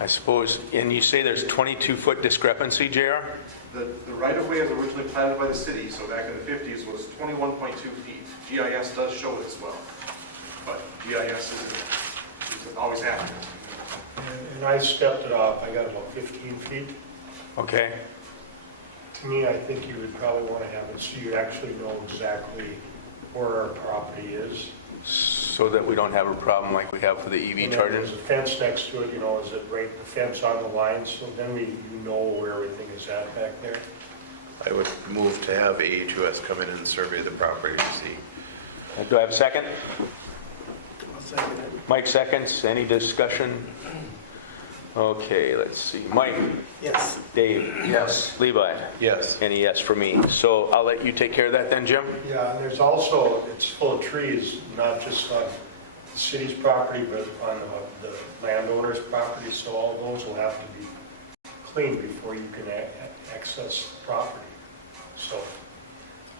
I suppose, and you say there's 22-foot discrepancy, JR? The right of way as originally planted by the city, so back in the 50s, was 21.2 feet. GIS does show it as well, but GIS isn't always accurate. And I stepped it off, I got about 15 feet. Okay. To me, I think you would probably want to have it so you actually know exactly where our property is. So that we don't have a problem like we have for the EV And then chargers? there's a fence next to it, you know, is it right, the fence on the line, so then you know where everything is at back there. I would move to have AHUS come in and survey the property to see. Do I have a second? I'll second it. Mike seconds. Any discussion? Okay, let's see. Mike? Yes. Dave? Yes. Levi? Yes. Any yes for me. So I'll let you take care of that then, Jim? Yeah, and there's also, it's full of trees, not just on the city's property, but on the landowner's property, so all those will have to be cleaned before you can access the property. So,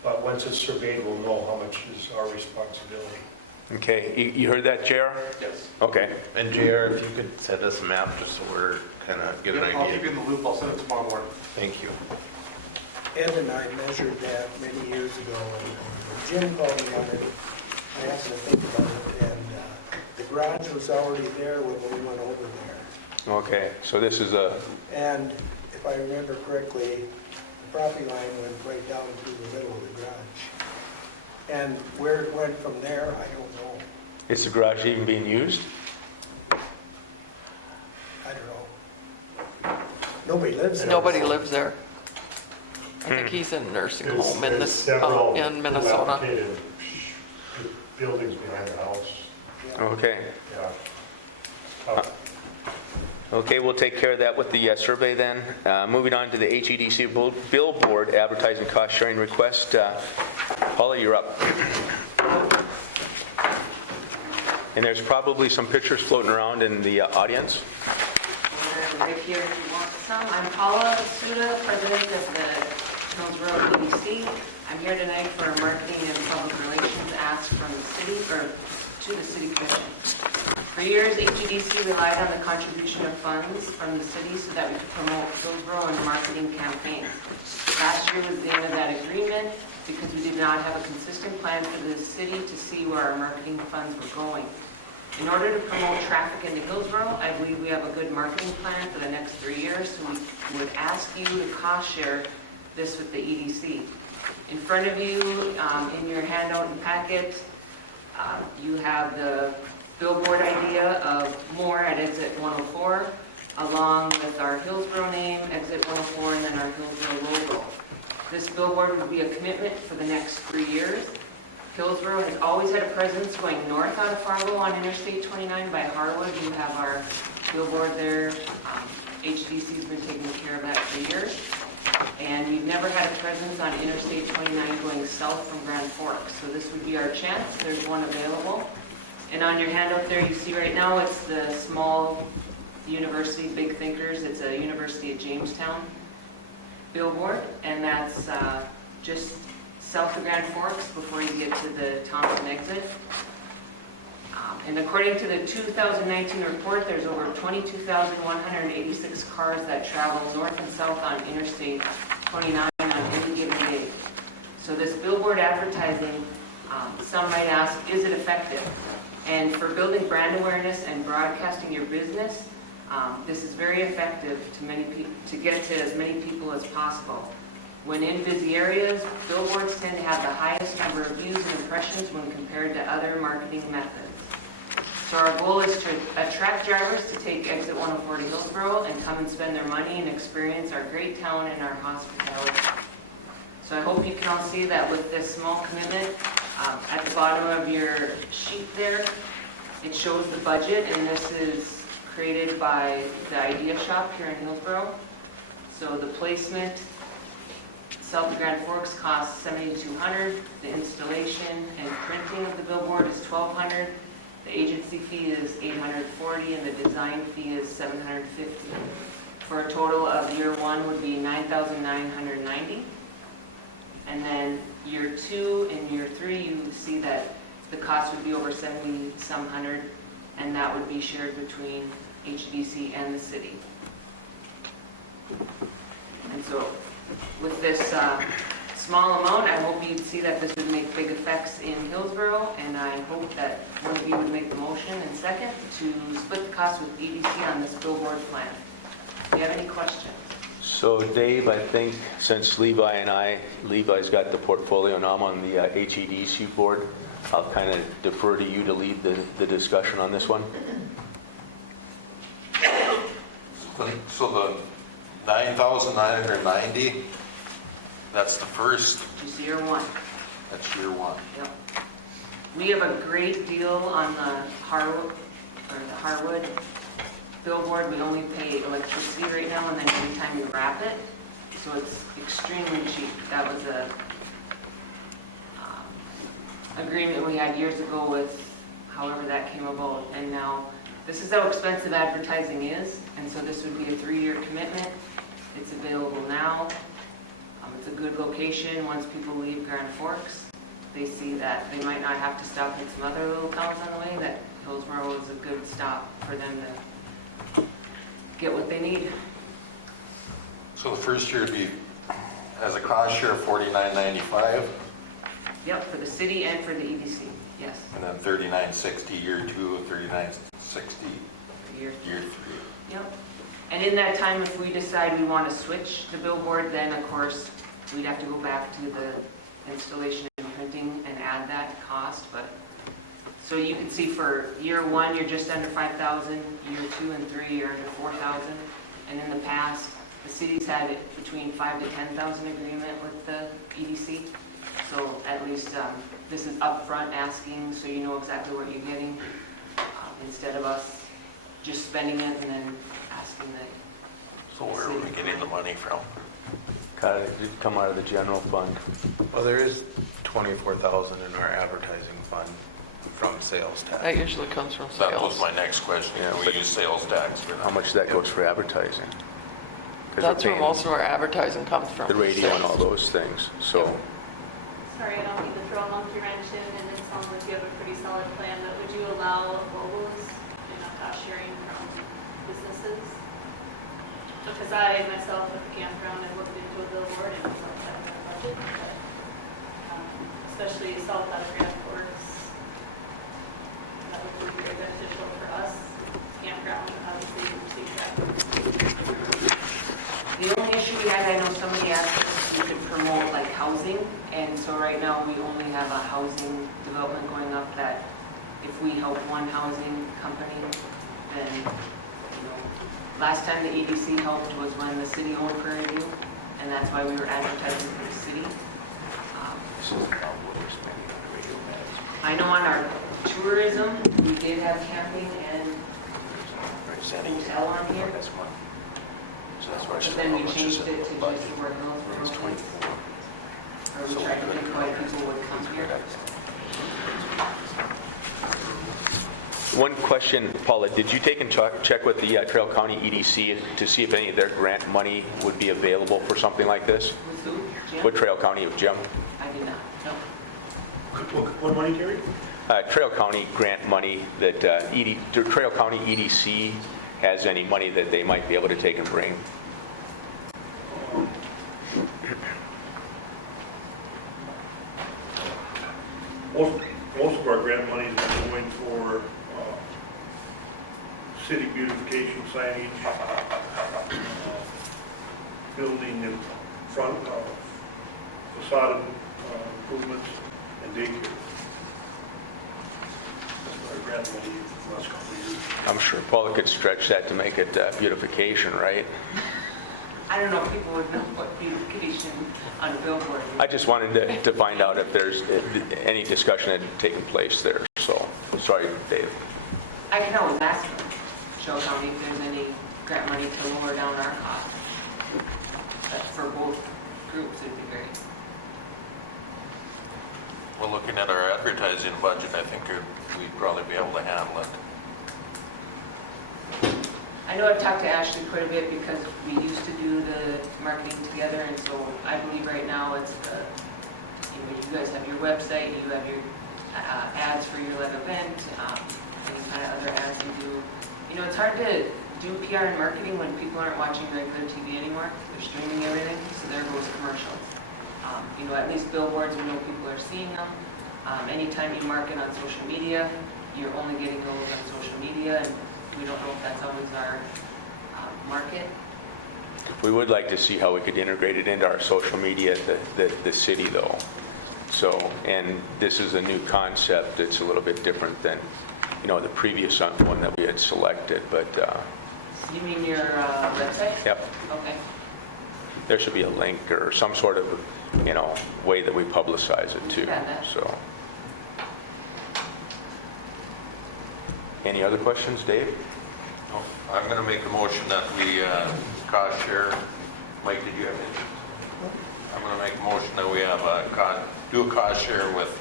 but once it's surveyed, we'll know how much is our responsibility. Okay, you heard that, JR? Yes. Okay. And JR, if you could send us a map just so we're kind of get an I'll keep you idea. in the loop. I'll send it tomorrow morning. Thank you. Ed and I measured that many years ago, and when Jim called me on it, I happened to think about it, and the garage was already there when we went over there. Okay, so this is a, And if I remember correctly, the property line went right down through the middle of the garage. And where it went from there, I don't know. is the garage even being used? I don't know. Nobody lives there. Nobody lives there. I think he's in a nursing home in There's this, several in Minnesota. dilapidated buildings behind the house, Okay. yeah. Okay, we'll take care of that with the survey then. Moving on to the HEDC billboard advertising cost sharing request. Paula, you're up. And there's probably some pictures floating around in the audience. Right here if you want some. I'm Paula Suda, president of the Hillsborough EDC. I'm here tonight for a marketing and public relations ask from the city, or to the city commission. For years, HEDC relied on the contribution of funds from the city so that we could promote Hillsborough in marketing campaigns. Last year was the end of that agreement because we did not have a consistent plan for the city to see where our marketing funds were going. In order to promote traffic into Hillsborough, I believe we have a good marketing plan for the next 3 years, so we would ask you to cost share this with the EDC. In front of you, in your handout and packet, you have the billboard idea of more at exit 104, along with our Hillsborough name, exit 104, and then our Hillsborough logo. This billboard would be a commitment for the next 3 years. Hillsborough has always had a presence going north out of Fargo on Interstate 29 by Harwood. You have our billboard there. HDC's been taking care of that for years. And we've never had a presence on Interstate 29 going south from Grand Forks. So this would be our chance. There's one available. And on your handout there, you see right now it's the small university, Big Thinkers. It's a University of Jamestown billboard. And that's just south of Grand Forks before you get to the Thompson exit. And according to the 2019 report, there's over 22,186 cars that travel north and south on Interstate 29 on any given day. So this billboard advertising, some might ask, is it effective? And for building brand awareness and broadcasting your business, This is very effective to get to as many people as possible. When in busy areas, billboards tend to have the highest number of views and impressions when compared to other marketing methods. So our goal is to attract drivers to take exit 104 to Hillsborough and come and spend their money and experience our great town and our hospitality. So I hope you can all see that with this small commitment. At the bottom of your sheet there, it shows the budget, and this is created by the Idea Shop here in Hillsborough. So the placement, south of Grand Forks, costs $7,200. The installation and printing of the billboard is $1,200. The agency fee is $840, and the design fee is $750. For a total of year one would be $9,990. And then year two and year three, you see that the cost would be over $70-some hundred, and that would be shared between HDC and the city. And so with this small amount, I hope you'd see that this would make big effects in Hillsborough, and I hope that one of you would make the motion and second to split the cost with EDC on this billboard plan. Do you have any questions? So Dave, I think since Levi's got the portfolio and I'm on the HEDC board, I'll kind of defer to you to lead the discussion on this one. So the 9,990, that's the first, Just year one. that's year one. Yep. We have a great deal on the Harwood billboard. We only pay electricity right now, and then anytime we wrap it, so it's extremely cheap. That was a agreement we had years ago with however that came about, and now this is how expensive advertising is, and so this would be a 3-year commitment. It's available now. It's a good location. Once people leave Grand Forks, they see that they might not have to stop in some other little towns on the way, that Hillsborough is a good stop for them to get what they need. So the first year would be, as a cost share, $49.95, Yep, for the city and for the EDC, yes. and then $39.60 year two, and $39.60 Year year three. Yep. And in that time, if we decide we want to switch the billboard, then of course, we'd have to go back to the installation and printing and add that cost. But so you can see for year one, you're just under 5,000. Year 2 and 3, you're under 4,000. And in the past, the city's had it between 5,000 to 10,000 agreement with the EDC. So at least this is upfront asking, so you know exactly what you're getting, instead of us just spending it and then asking that. So where are we getting the money from? Come out of the general fund. Well, there is $24,000 in our advertising fund from sales tax. That usually comes from That was sales. my next question. Yeah, Can but- we use sales tax for How that? much that goes for advertising? 'Cause That's we're where paying most of our advertising comes from. the radio and all sales. those things, so. Sorry, I don't mean to throw a monkey wrench in, and it sounds like you have a pretty solid plan, but would you allow logos and cost sharing from businesses? Because I myself at the campground, I looked into a billboard and it's outside of our budget, but especially south out of Grand Forks, that would be very beneficial for us. Campground, obviously, see traffic. The only issue we had, I know somebody asked if we could promote like housing, and so right now we only have a housing development going up that if we help one housing company, then, you know, last time the EDC helped was when the city owned Prairie View, and that's why we were advertising for the city. This is about what we're spending on radio ads. I know on our tourism, we did have camping and hotel on here. That's one. So that's why I But said then how we much is changed it? it to just Budget. where Hillsborough It's is. 24. Or we tried to think why people would come here. One question, Paula, did you take and check with the Trail County EDC to see if any of their grant money would be available for something like this? With who? Jim? With Trail County of Jim? I did not, no. What money, Terry? Trail County grant money that Trail County EDC has any money that they might be able to take and bring? Most of our grant money is going for city beautification signage, building in front of facade improvements, and daycare. That's what I grant money the last couple of years. I'm sure Paula could stretch that to make it beautification, right? I don't know if people would know what beautification on a billboard is. I just wanted to find out if there's any discussion had taken place there, so, sorry, Dave. I can always ask them, Show County, if there's any grant money to lower down our costs. But for both groups, it'd be great. Well, looking at our advertising budget, I think we'd probably be able to handle it. I know I've talked to Ashley quite a bit because we used to do the marketing together, and so I believe right now it's you guys have your website, you have your ads for your live event, any kind of other ads you do. It's hard to do PR and marketing when people aren't watching regular TV anymore. They're streaming everything, so there goes commercials. At least billboards, we know people are seeing them. Anytime you market on social media, you're only getting those on social media, and we don't know if that's always our market. We would like to see how we could integrate it into our social media at the city, though. So, and this is a new concept. It's a little bit different than, the previous one that we had selected, but, You mean your website? yep, Okay. there should be a link or some sort of, way that we publicize it too, Yeah, that- so. Any other questions, Dave? No, I'm going to make a motion that we cost share. Mike, did you have anything? I'm going to make a motion that we have do a cost share with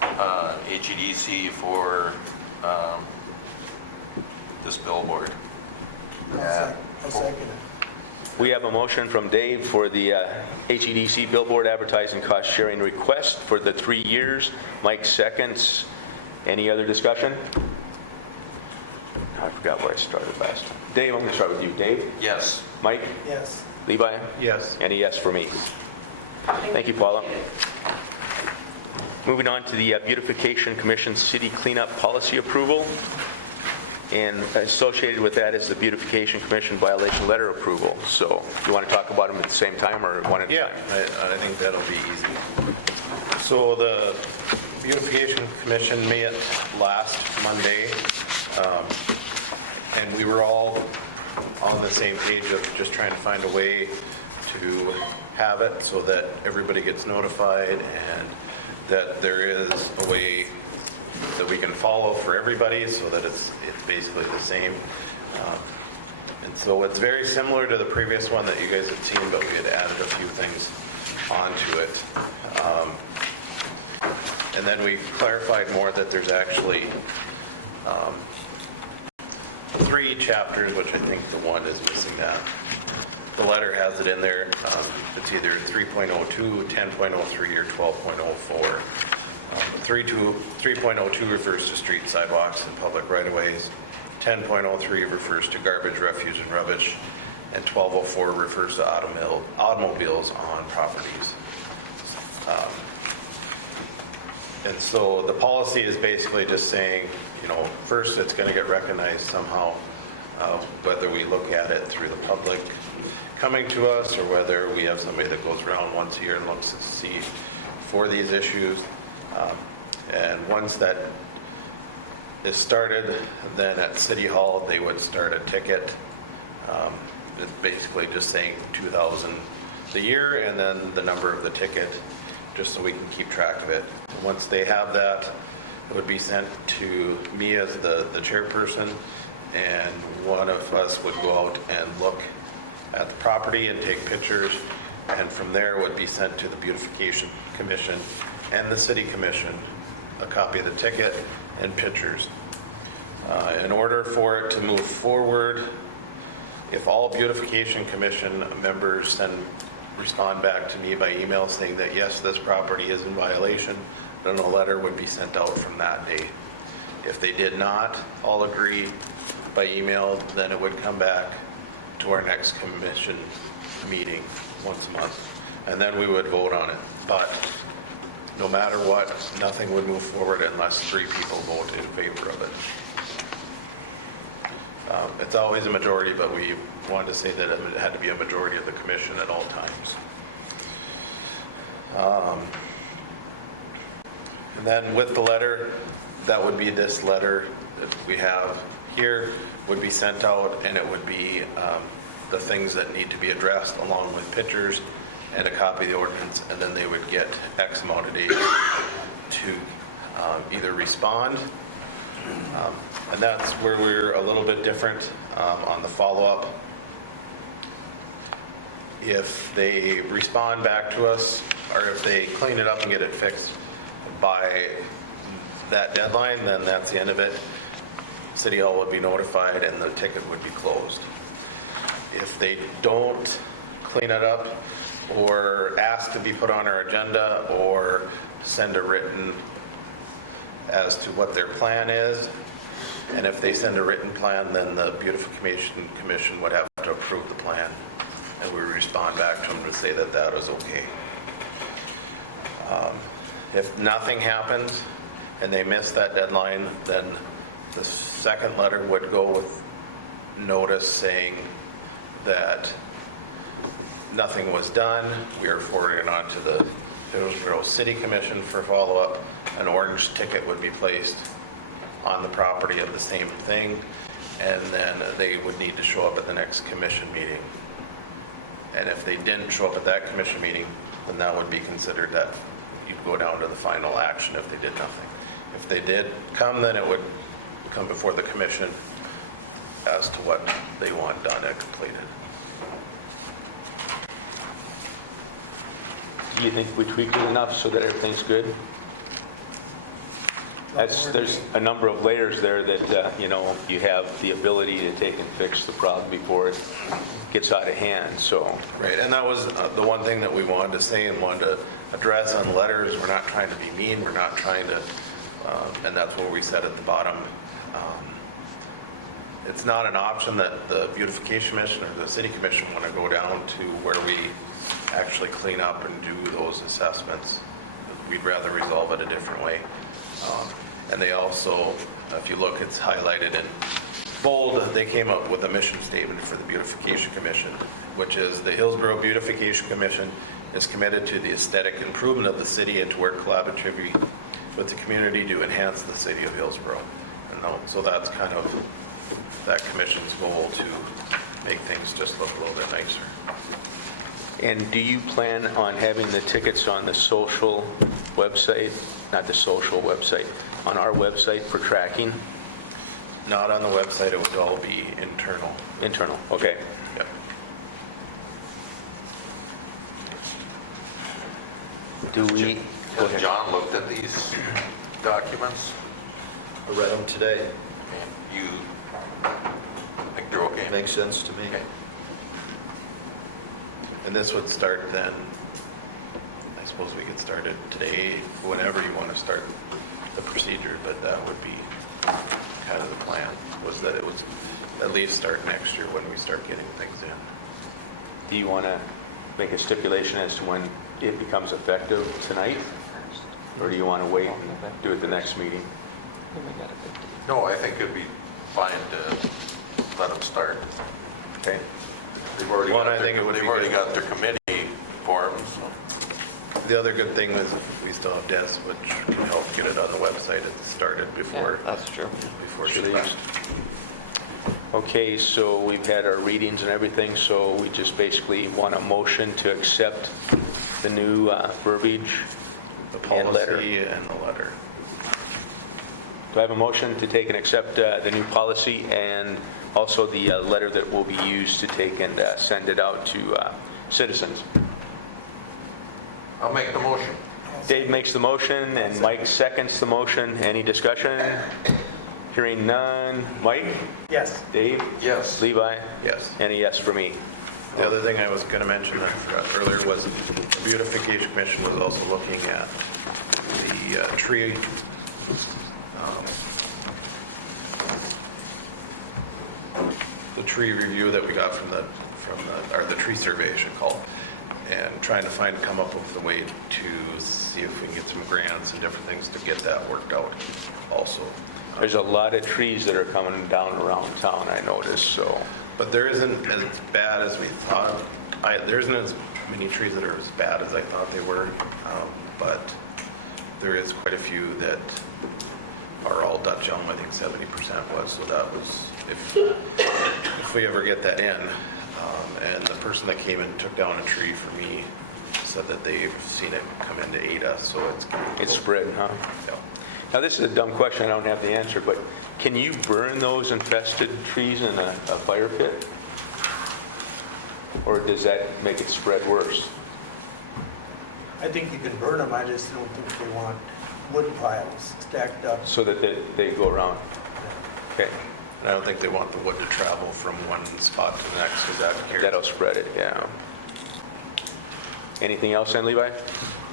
HEDC for this billboard. I'll second it. We have a motion from Dave for the HEDC billboard advertising cost sharing request for the 3 years. Mike seconds. Any other discussion? I forgot where I started last time. Dave, I'm going to start with you. Dave? Yes. Mike? Yes. Levi? Yes. And a yes for me. Thank you, Paula. Moving on to the Beautification Commission City Cleanup Policy Approval. And associated with that is the Beautification Commission Violation Letter Approval. So you want to talk about them at the same time or one at a Yeah, time? I think that'll be easy. So the Beautification Commission met last Monday, and we were all on the same page of just trying to find a way to have it so that everybody gets notified and that there is a way that we can follow for everybody so that it's basically the same. And so it's very similar to the previous one that you guys had seen, but we had added a few things onto it. And then we clarified more that there's actually 3 chapters, which I think the one is missing that. The letter has it in there. It's either 3.02, 10.03, or 12.04. 3.02 refers to street sidewalks and public right-of-ways. 10.03 refers to garbage, refuse, and rubbish. And 12.04 refers to automobiles on properties. And so the policy is basically just saying, first it's going to get recognized somehow, whether we look at it through the public coming to us or whether we have somebody that goes around once a year and looks to see for these issues. And once that is started, then at City Hall, they would start a ticket. It's basically just saying 2,000 a year and then the number of the ticket, just so we can keep track of it. Once they have that, it would be sent to me as the chairperson, and one of us would go out and look at the property and take pictures, and from there it would be sent to the Beautification Commission and the City Commission, a copy of the ticket and pictures. In order for it to move forward, if all Beautification Commission members respond back to me by email saying that yes, this property is in violation, then a letter would be sent out from that date. If they did not all agree by email, then it would come back to our next commission meeting once a month, and then we would vote on it. But no matter what, nothing would move forward unless 3 people vote in favor of it. It's always a majority, but we wanted to say that it had to be a majority of the commission at all times. And then with the letter, that would be this letter that we have here would be sent out, and it would be the things that need to be addressed along with pictures and a copy of the ordinance, and then they would get X amount of days to either respond. And that's where we're a little bit different on the follow-up. If they respond back to us, or if they clean it up and get it fixed by that deadline, then that's the end of it. City Hall would be notified and the ticket would be closed. If they don't clean it up or ask to be put on our agenda or send a written as to what their plan is, and if they send a written plan, then the Beautification Commission would have to approve the plan, and we respond back to them to say that that was okay. If nothing happens and they miss that deadline, then the second letter would go with notice saying that nothing was done. We are forwarding on to the Hillsborough City Commission for follow-up. An orange ticket would be placed on the property of the same thing, and then they would need to show up at the next commission meeting. And if they didn't show up at that commission meeting, then that would be considered that you'd go down to the final action if they did nothing. If they did come, then it would come before the commission as to what they want done and completed. Do you think we tweaked it enough so that everything's good? There's a number of layers there that, you have the ability to take and fix the problem before it gets out of hand, so. Right, and that was the one thing that we wanted to say and wanted to address on letters. We're not trying to be mean, we're not trying to, and that's what we said at the bottom. It's not an option that the Beautification Commission or the City Commission want to go down to where we actually clean up and do those assessments. We'd rather resolve it a different way. And they also, if you look, it's highlighted in bold, they came up with a mission statement for the Beautification Commission, which is the Hillsborough Beautification Commission is committed to the aesthetic improvement of the city and to work collaboratively with the community to enhance the city of Hillsborough. And so that's kind of that commission's goal, to make things just look a little bit nicer. And do you plan on having the tickets on the social website, not the social website, on our website for tracking? Not on the website, it would all be internal. Internal, okay. Yep. Do we? Go Has ahead. John looked at these documents? I read them today. You think they're okay? Makes sense to me. Okay. And this would start then, I suppose we could start it today, whenever you want to start the procedure, but that would be kind of the plan, was that it was at least start next year when we start getting things in. Do you want to make a stipulation as to when it becomes effective tonight? Or do you want to wait and do it the next meeting? No, I think it'd be fine to let them start. Okay. They've already Well, got I think it would be good. got their committee formed, so. The other good thing is we still have Des, which can help get it on the website. It started before. That's true. Before she Sure they left. Okay, so we've had our readings and everything, so we just basically want a motion to accept the new verbiage The and letter. policy and the letter. Do I have a motion to take and accept the new policy and also the letter that will be used to take and send it out to citizens? I'll make the motion. Dave makes the motion and Mike seconds the motion. Any discussion? Hearing none. Mike? Yes. Dave? Yes. Levi? Yes. And a yes for me. The other thing I was going to mention, I forgot earlier, was the Beautification Commission was also looking at the tree, the tree review that we got from or the tree survey, I should call it, and trying to come up with a way to see if we can get some grants and different things to get that worked out also. There's a lot of trees that are coming down around town, I noticed, so. But there isn't as bad as we thought. There isn't as many trees that are as bad as I thought they were, but there is quite a few that are all Dutch elm. I think 70% was, so that was, if we ever get that in. And the person that came and took down a tree for me said that they've seen it come into Ada, so It's spreading, huh? yeah. Now, this is a dumb question, I don't have the answer, but can you burn those infested trees in a fire pit? Or does that make it spread worse? I think you can burn them, I just don't think they want wood piles stacked up. So that they go around? Okay, And I don't think they want the wood to travel from one spot to the next, because that carries. that'll spread it, yeah. Anything else then, Levi?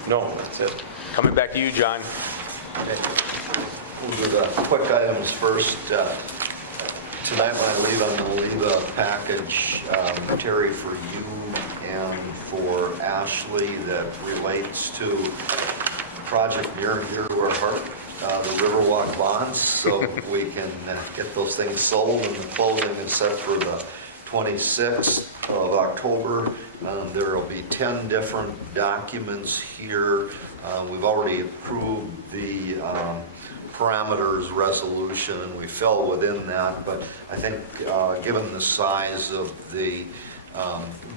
No, that's it. Coming back to you, John. Those are the quick items first. Tonight when I leave, I'm going to leave a package, Terry, for you and for Ashley that relates to a project near and dear to our heart, the Riverwalk bonds, so we can get those things sold, and the closing is set for the 26th of October. There will be 10 different documents here. We've already approved the parameters resolution, and we fell within that, but I think given the size of the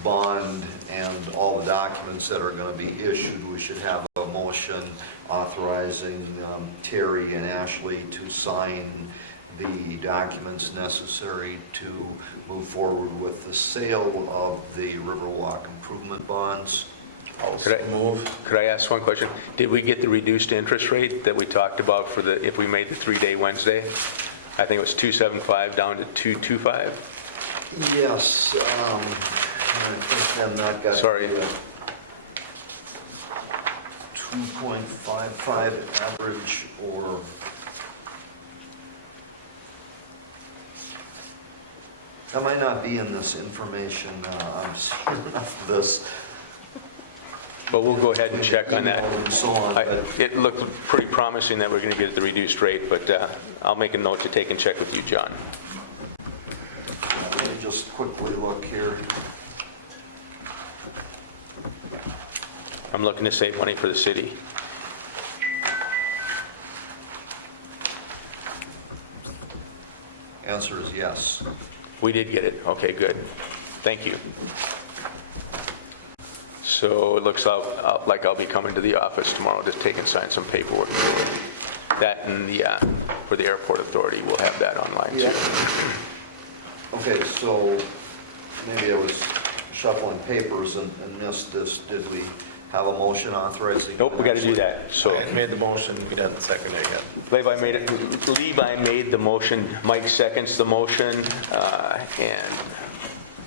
bond and all the documents that are going to be issued, we should have a motion authorizing Terry and Ashley to sign the documents necessary to move forward with the sale of the Riverwalk improvement bonds. Could I ask one question? Did we get the reduced interest rate that we talked about for if we made the 3-day Wednesday? I think it was 275 down to 225? Yes, I think then that got Sorry. 2.55 average, or that might not be in this information. I'm seeing enough of this. But we'll go ahead and check on that. And so on, but It looked pretty promising that we're going to get the reduced rate, but I'll make a note to take and check with you, John. let me just quickly look here. I'm looking to save money for the city. Answer is yes. We did get it. Okay, good. Thank you. So it looks like I'll be coming to the office tomorrow to take and sign some paperwork. That and for the airport authority, we'll have that online too. Okay, so maybe I was shuffling papers and missed this. Did we have a motion authorizing? Nope, we got to do that. So I made the motion, we didn't second it yet. Levi made the motion, Mike seconds the motion, and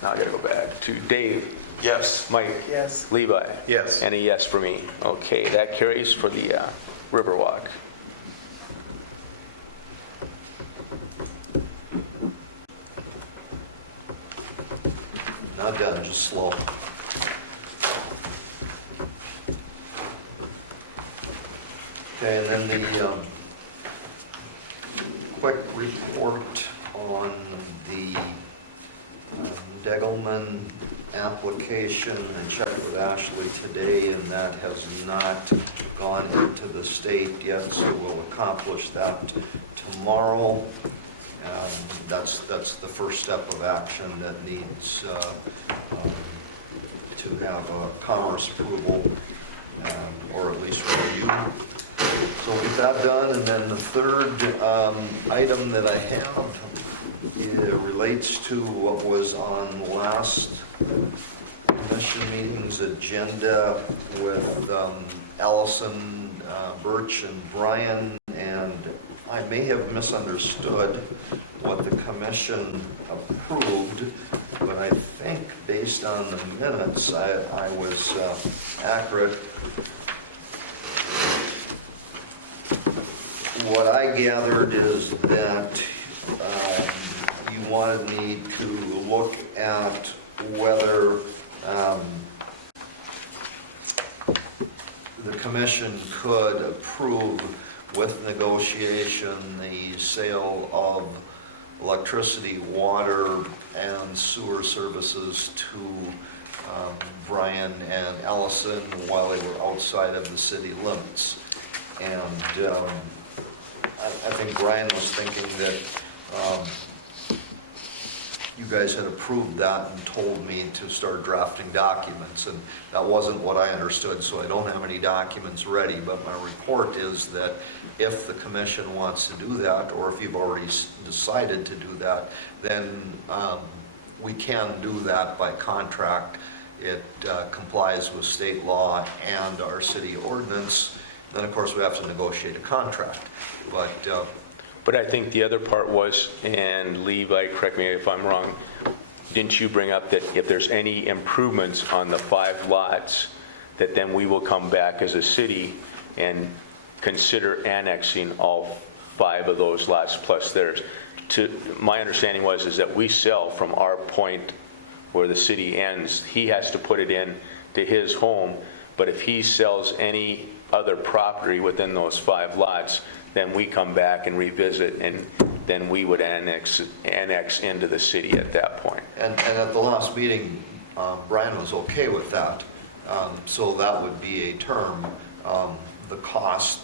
now I got to go back to Dave. Yes. Mike? Yes. Levi? Yes. And a yes for me. Okay, that carries for the Riverwalk. Not done, just slow. Okay, and then the quick report on the Degelman application. I checked with Ashley today, and that has not gone into the state yet, so we'll accomplish that tomorrow. That's the first step of action that needs to have a commerce approval, or at least review. So with that done, and then the third item that I have, it relates to what was on last commission meeting's agenda with Allison, Birch, and Brian, and I may have misunderstood what the commission approved, but I think based on the minutes, I was accurate. What I gathered is that you wanted me to look at whether the commission could approve with negotiation, the sale of electricity, water, and sewer services to Brian and Allison while they were outside of the city limits. And I think Brian was thinking that you guys had approved that and told me to start drafting documents, and that wasn't what I understood, so I don't have any documents ready, but my report is that if the commission wants to do that, or if you've already decided to do that, then we can do that by contract. It complies with state law and our city ordinance. Then, of course, we have to negotiate a contract, But I think the other part was, and Levi, correct me if I'm wrong, didn't you bring up that if there's any improvements on the 5 lots, that then we will come back as a city and consider annexing all 5 of those lots plus theirs? My understanding is that we sell from our point where the city ends. He has to put it in to his home, but if he sells any other property within those 5 lots, then we come back and revisit, and then we would annex into the city at that point. And at the last meeting, Brian was okay with that. So that would be a term. The cost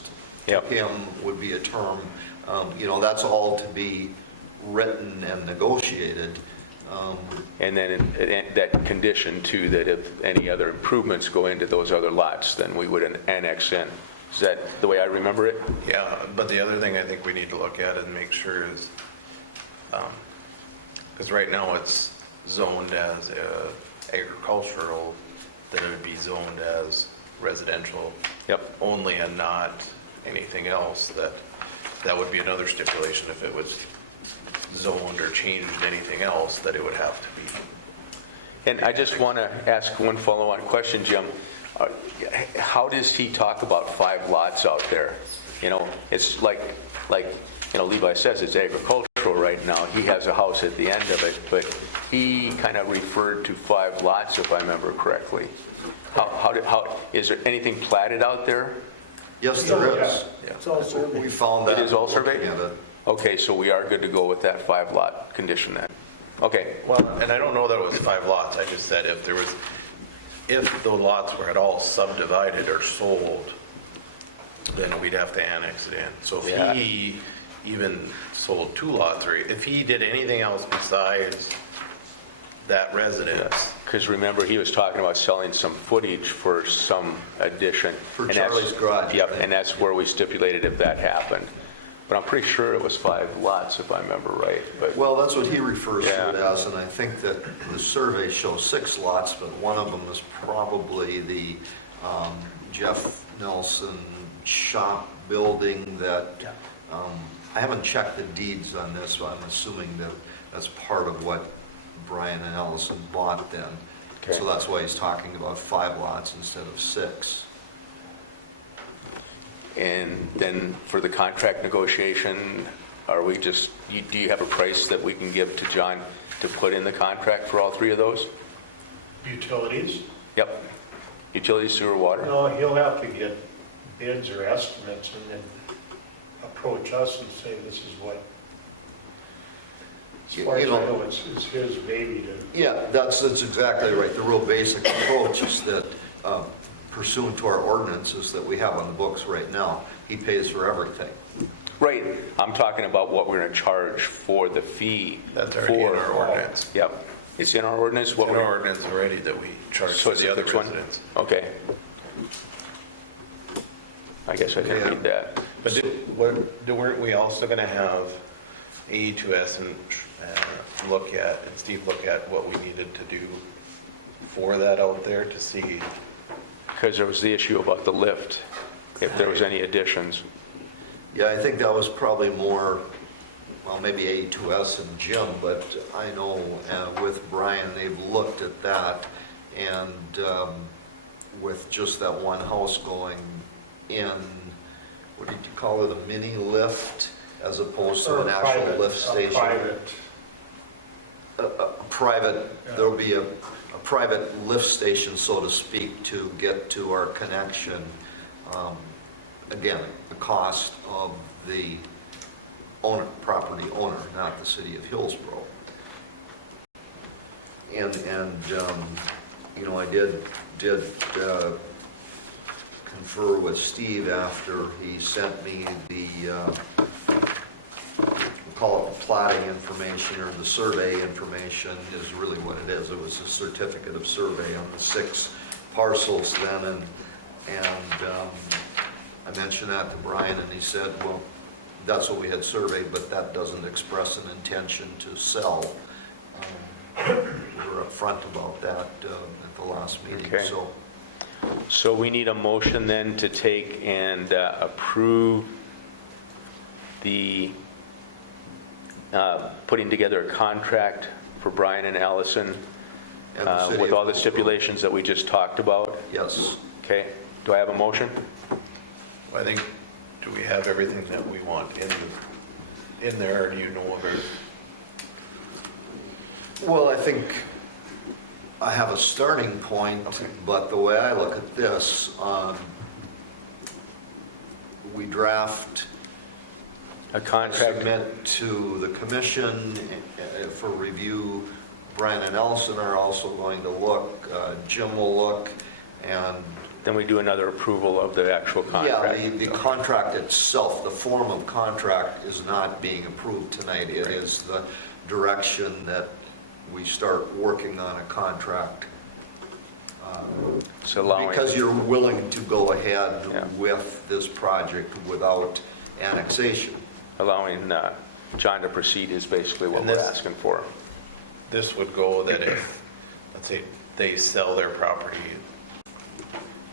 to Yep. him would be a term. That's all to be written and negotiated. And then that condition too, that if any other improvements go into those other lots, then we would annex in. Is that the way I remember it? Yeah, but the other thing I think we need to look at and make sure is, because right now it's zoned as agricultural, then it would be zoned as residential. Yep. Only and not anything else. That would be another stipulation if it was zoned or changed anything else, that it would have to be. And I just want to ask one follow-on question, Jim. How does he talk about 5 lots out there? It's like Levi says, it's agricultural right now. He has a house at the end of it, but he kind of referred to 5 lots, if I remember correctly. Is there anything platted out there? Yes, there is. It's all surveyed. We found that. It is all surveyed? looking at it. Okay, so we are good to go with that 5 lot condition then. Okay. Well, and I don't know that it was 5 lots. I just said if the lots were at all subdivided or sold, then we'd have to annex it in. So if he even sold 2 lots, or if he did anything else besides that residence. Because remember, he was talking about selling some footage for some addition. For and that's- Charlie's garage, I Yep, think. and that's where we stipulated if that happened. But I'm pretty sure it was 5 lots, if I remember right. But Well, that's what he refers to Yeah. it as, and I think that the survey shows 6 lots, but one of them is probably the Jeff Nelson shop building that, I haven't checked the deeds on this, but I'm assuming that that's part of what Brian and Allison bought then. Okay. So that's why he's talking about 5 lots instead of 6. And then for the contract negotiation, do you have a price that we can give to John to put in the contract for all 3 of those? Utilities? Yep. Utilities, sewer, water? No, he'll have to get bids or estimates and then approach us and say, this is what, as far as I know, it's his baby to. Yeah, that's exactly right. The real basic approach is that pursuant to our ordinances that we have on the books right now, he pays for everything. Right. I'm talking about what we're going to charge for the fee. That's already in our ordinance. Yep. It's in our ordinance? It's in our ordinance already that we charge So for it's the other which one? residents. Okay. I guess I didn't Yeah. read that. But weren't we also going to have AE2S and look at, and Steve look at what we needed to do for that out there to see? Because there was the issue about the lift, if there was any additions. Yeah, I think that was probably more, well, maybe A2S and Jim, but I know with Brian, they've looked at that, and with just that one house going in, what did you call it, a mini lift, as opposed to an actual lift station? A private, there'll be a private lift station, so to speak, to get to our connection. again, the cost of the owner, property owner, not the city of Hillsborough. And you know, I did confer with Steve after he sent me the, we'll call it the plotting information, or the survey information is really what it is. It was a certificate of survey on the 6 parcels then, and I mentioned that to Brian, and he said, well, that's what we had surveyed, but that doesn't express an intention to sell. We were upfront about that at the last meeting. Okay. So we need a motion then to take and approve the putting together a contract for Brian and Allison And the city with of all the Hillsborough. stipulations that we just talked about. Yes. Okay, do I have a motion? I think, do we have everything that we want in there, or do you know of it? Well, I think I have a starting point, but the way I look at this, we draft, A contract? submit to the commission for review. Brian and Ellison are also going to look, Jim will look, and Then we do another approval of the actual contract. yeah, the contract itself, the form of contract is not being approved tonight. It is the direction that we start working on a contract. It's allowing, Because you're willing to go ahead Yeah. with this project without annexation. allowing John to proceed is basically what And we're this- asking for. This would go that if, let's say, they sell their property,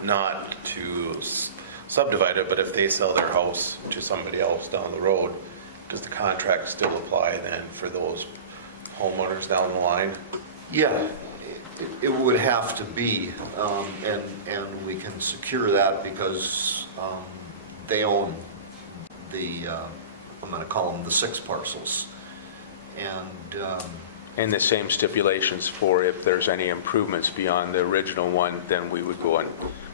not to subdivide it, but if they sell their house to somebody else down the road, does the contract still apply then for those homeowners down the line? Yeah, it would have to be, and we can secure that because they own the, I'm going to call them the 6 parcels. And the same stipulations for if there's any improvements beyond the original one, then we would go and,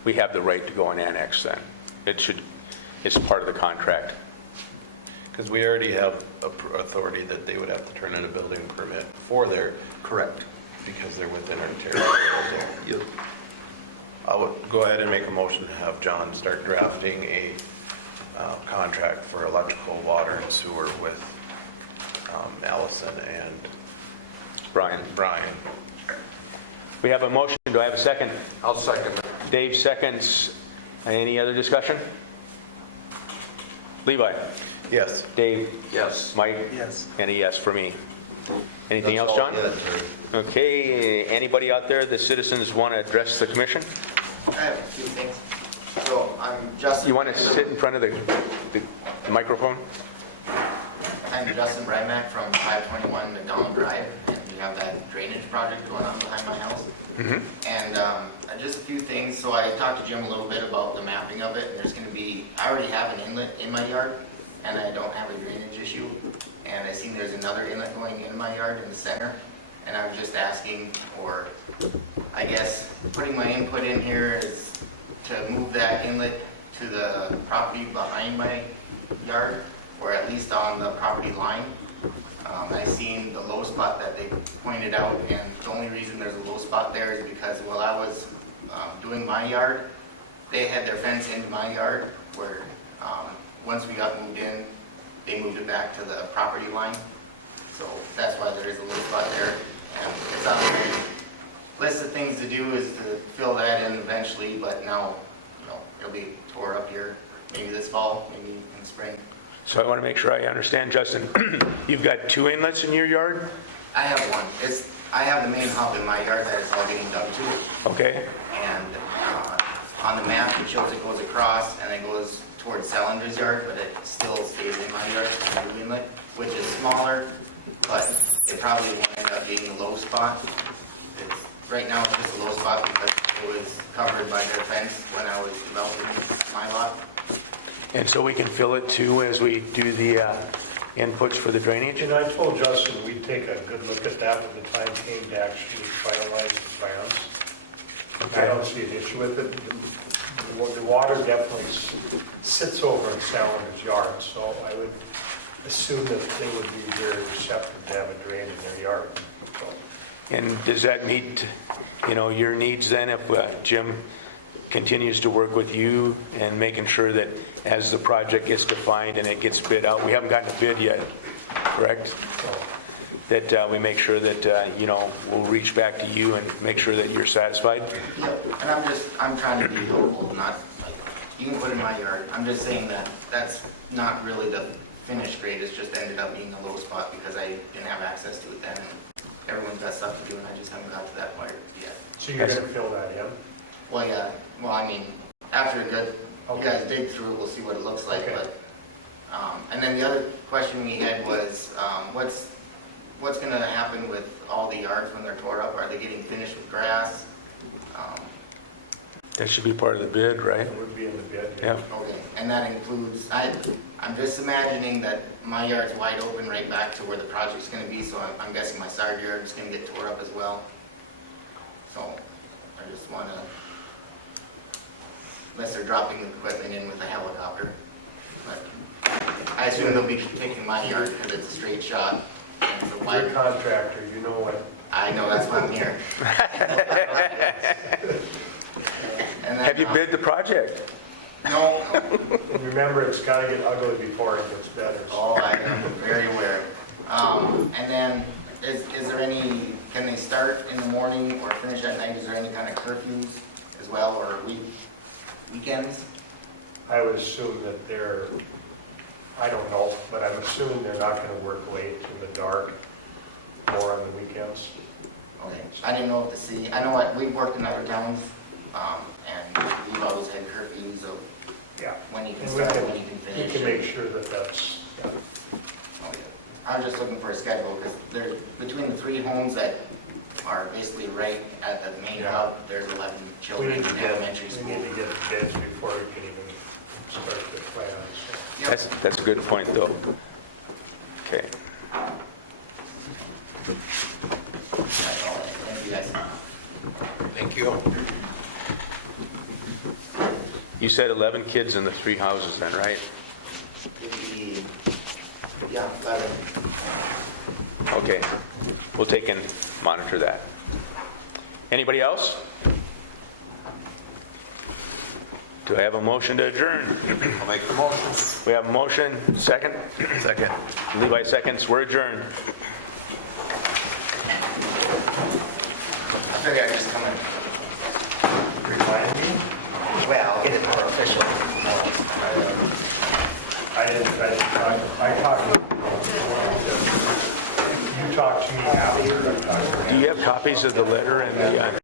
we have the right to go and annex then. It's part of the contract. Because we already have authority that they would have to turn in a building permit for their, Correct. because they're within our territory. So Yep. I would go ahead and make a motion to have John start drafting a contract for electrical, water, and sewer with Allison and Brian, Brian. we have a motion. Do I have a second? I'll second it. Dave seconds. Any other discussion? Levi? Yes. Dave? Yes. Mike? Yes. And a yes for me. Anything That's else, all John? good, Terry. Okay, anybody out there, the citizens want to address the commission? I have a few things. So I'm Justin. You want to sit in front of the microphone? I'm Justin Brymack from 521 McDonald Drive, and we have that drainage project going on behind my house. And just a few things. So I talked to Jim a little bit about the mapping of it. And there's going to be, I already have an inlet in my yard, and I don't have a drainage issue. And I seen there's another inlet going in my yard in the center. And I was just asking, or I guess putting my input in here is to move that inlet to the property behind my yard, or at least on the property line. I seen the low spot that they pointed out, and the only reason there's a low spot there is because while I was doing my yard, they had their fence into my yard, where once we got moved in, they moved it back to the property line. So that's why there is a low spot there. And it's on the list of things to do is to fill that in eventually, but now, it'll be tore up here, maybe this fall, maybe in the spring. So I want to make sure I understand, Justin. You've got 2 inlets in your yard? I have one. I have the main hub in my yard that it's all getting dug to. Okay. And on the map, it shows it goes across and it goes towards Salinger's yard, but it still stays in my yard, the new inlet, which is smaller, but it probably won't end up being a low spot. Right now, it's just a low spot because it was covered by their fence when I was developing my lot. And so we can fill it too as we do the inputs for the drainage? And I told Justin we'd take a good look at that when the time came to actually finalize the plans. I don't see an issue with it. The the water definitely sits over in Salinger's yard, so I would assume that they would be very receptive to have a drain in their yard. So, And does that meet, your needs then if Jim continues to work with you and making sure that as the project gets defined and it gets bid out, we haven't gotten a bid yet, correct? so, That we make sure that, we'll reach back to you and make sure that you're satisfied? Yep, and I'm trying to be helpful, not like, you can put it in my yard. I'm just saying that that's not really the finished grade, it's just ended up being a low spot because I didn't have access to it then. Everyone's got stuff to do and I just haven't got to that part yet. so you're gonna fill that in? Well, yeah, I mean, after a good, you Okay. guys dig through it, we'll see what it looks like, Okay. but, and then the other question we had was, what's gonna happen with all the yards when they're tore up? Are they getting finished with grass? That should be part of the bid, right? It would be in the bid. Yeah. Okay, and that includes, I'm just imagining that my yard's wide open right back to where the project's gonna be, so I'm guessing my side yard is gonna get tore up as well. So, I just wanna, unless they're dropping the equipment in with a helicopter. But I assume they'll be taking my yard because it's a straight shot. And it's a You're a wide, contractor, you know what, I know, that's why I'm here. And then, Have you bid the project? No, and remember, it's gotta get ugly before it gets better. so. oh, I am very aware. And then, is there any, can they start in the morning or finish at night? Is there any kind of curfews as well, or weekends? I would assume that they're, I don't know, but I'm assuming they're not gonna work late in the dark, more on the weekends. Okay, I didn't know if the city, I know we've worked in other towns, and we've always had curfews of Yeah. when you can And we start, can, when you can you finish. can make sure that that's, yeah. Okay. I was just looking for a schedule, because there's, between the three homes that are basically right at the main Yeah. hub, there's 11 We children need in to get, elementary we school. need to get bids before we can even start the plans. Yep. That's a good point, though. Okay. That's all. Thank you, guys. Thank you. You said 11 kids in the 3 houses then, right? Yeah, 11. Okay. We'll take and monitor that. Anybody else? Do I have a motion to adjourn? I'll make the motion. We have a motion, second? Second. Levi seconds, we're adjourned. I figured I'd just come in. Remind me? Well, I'll get it more official. I talked, you talked to me after I talked to Do you have copies of the letter and the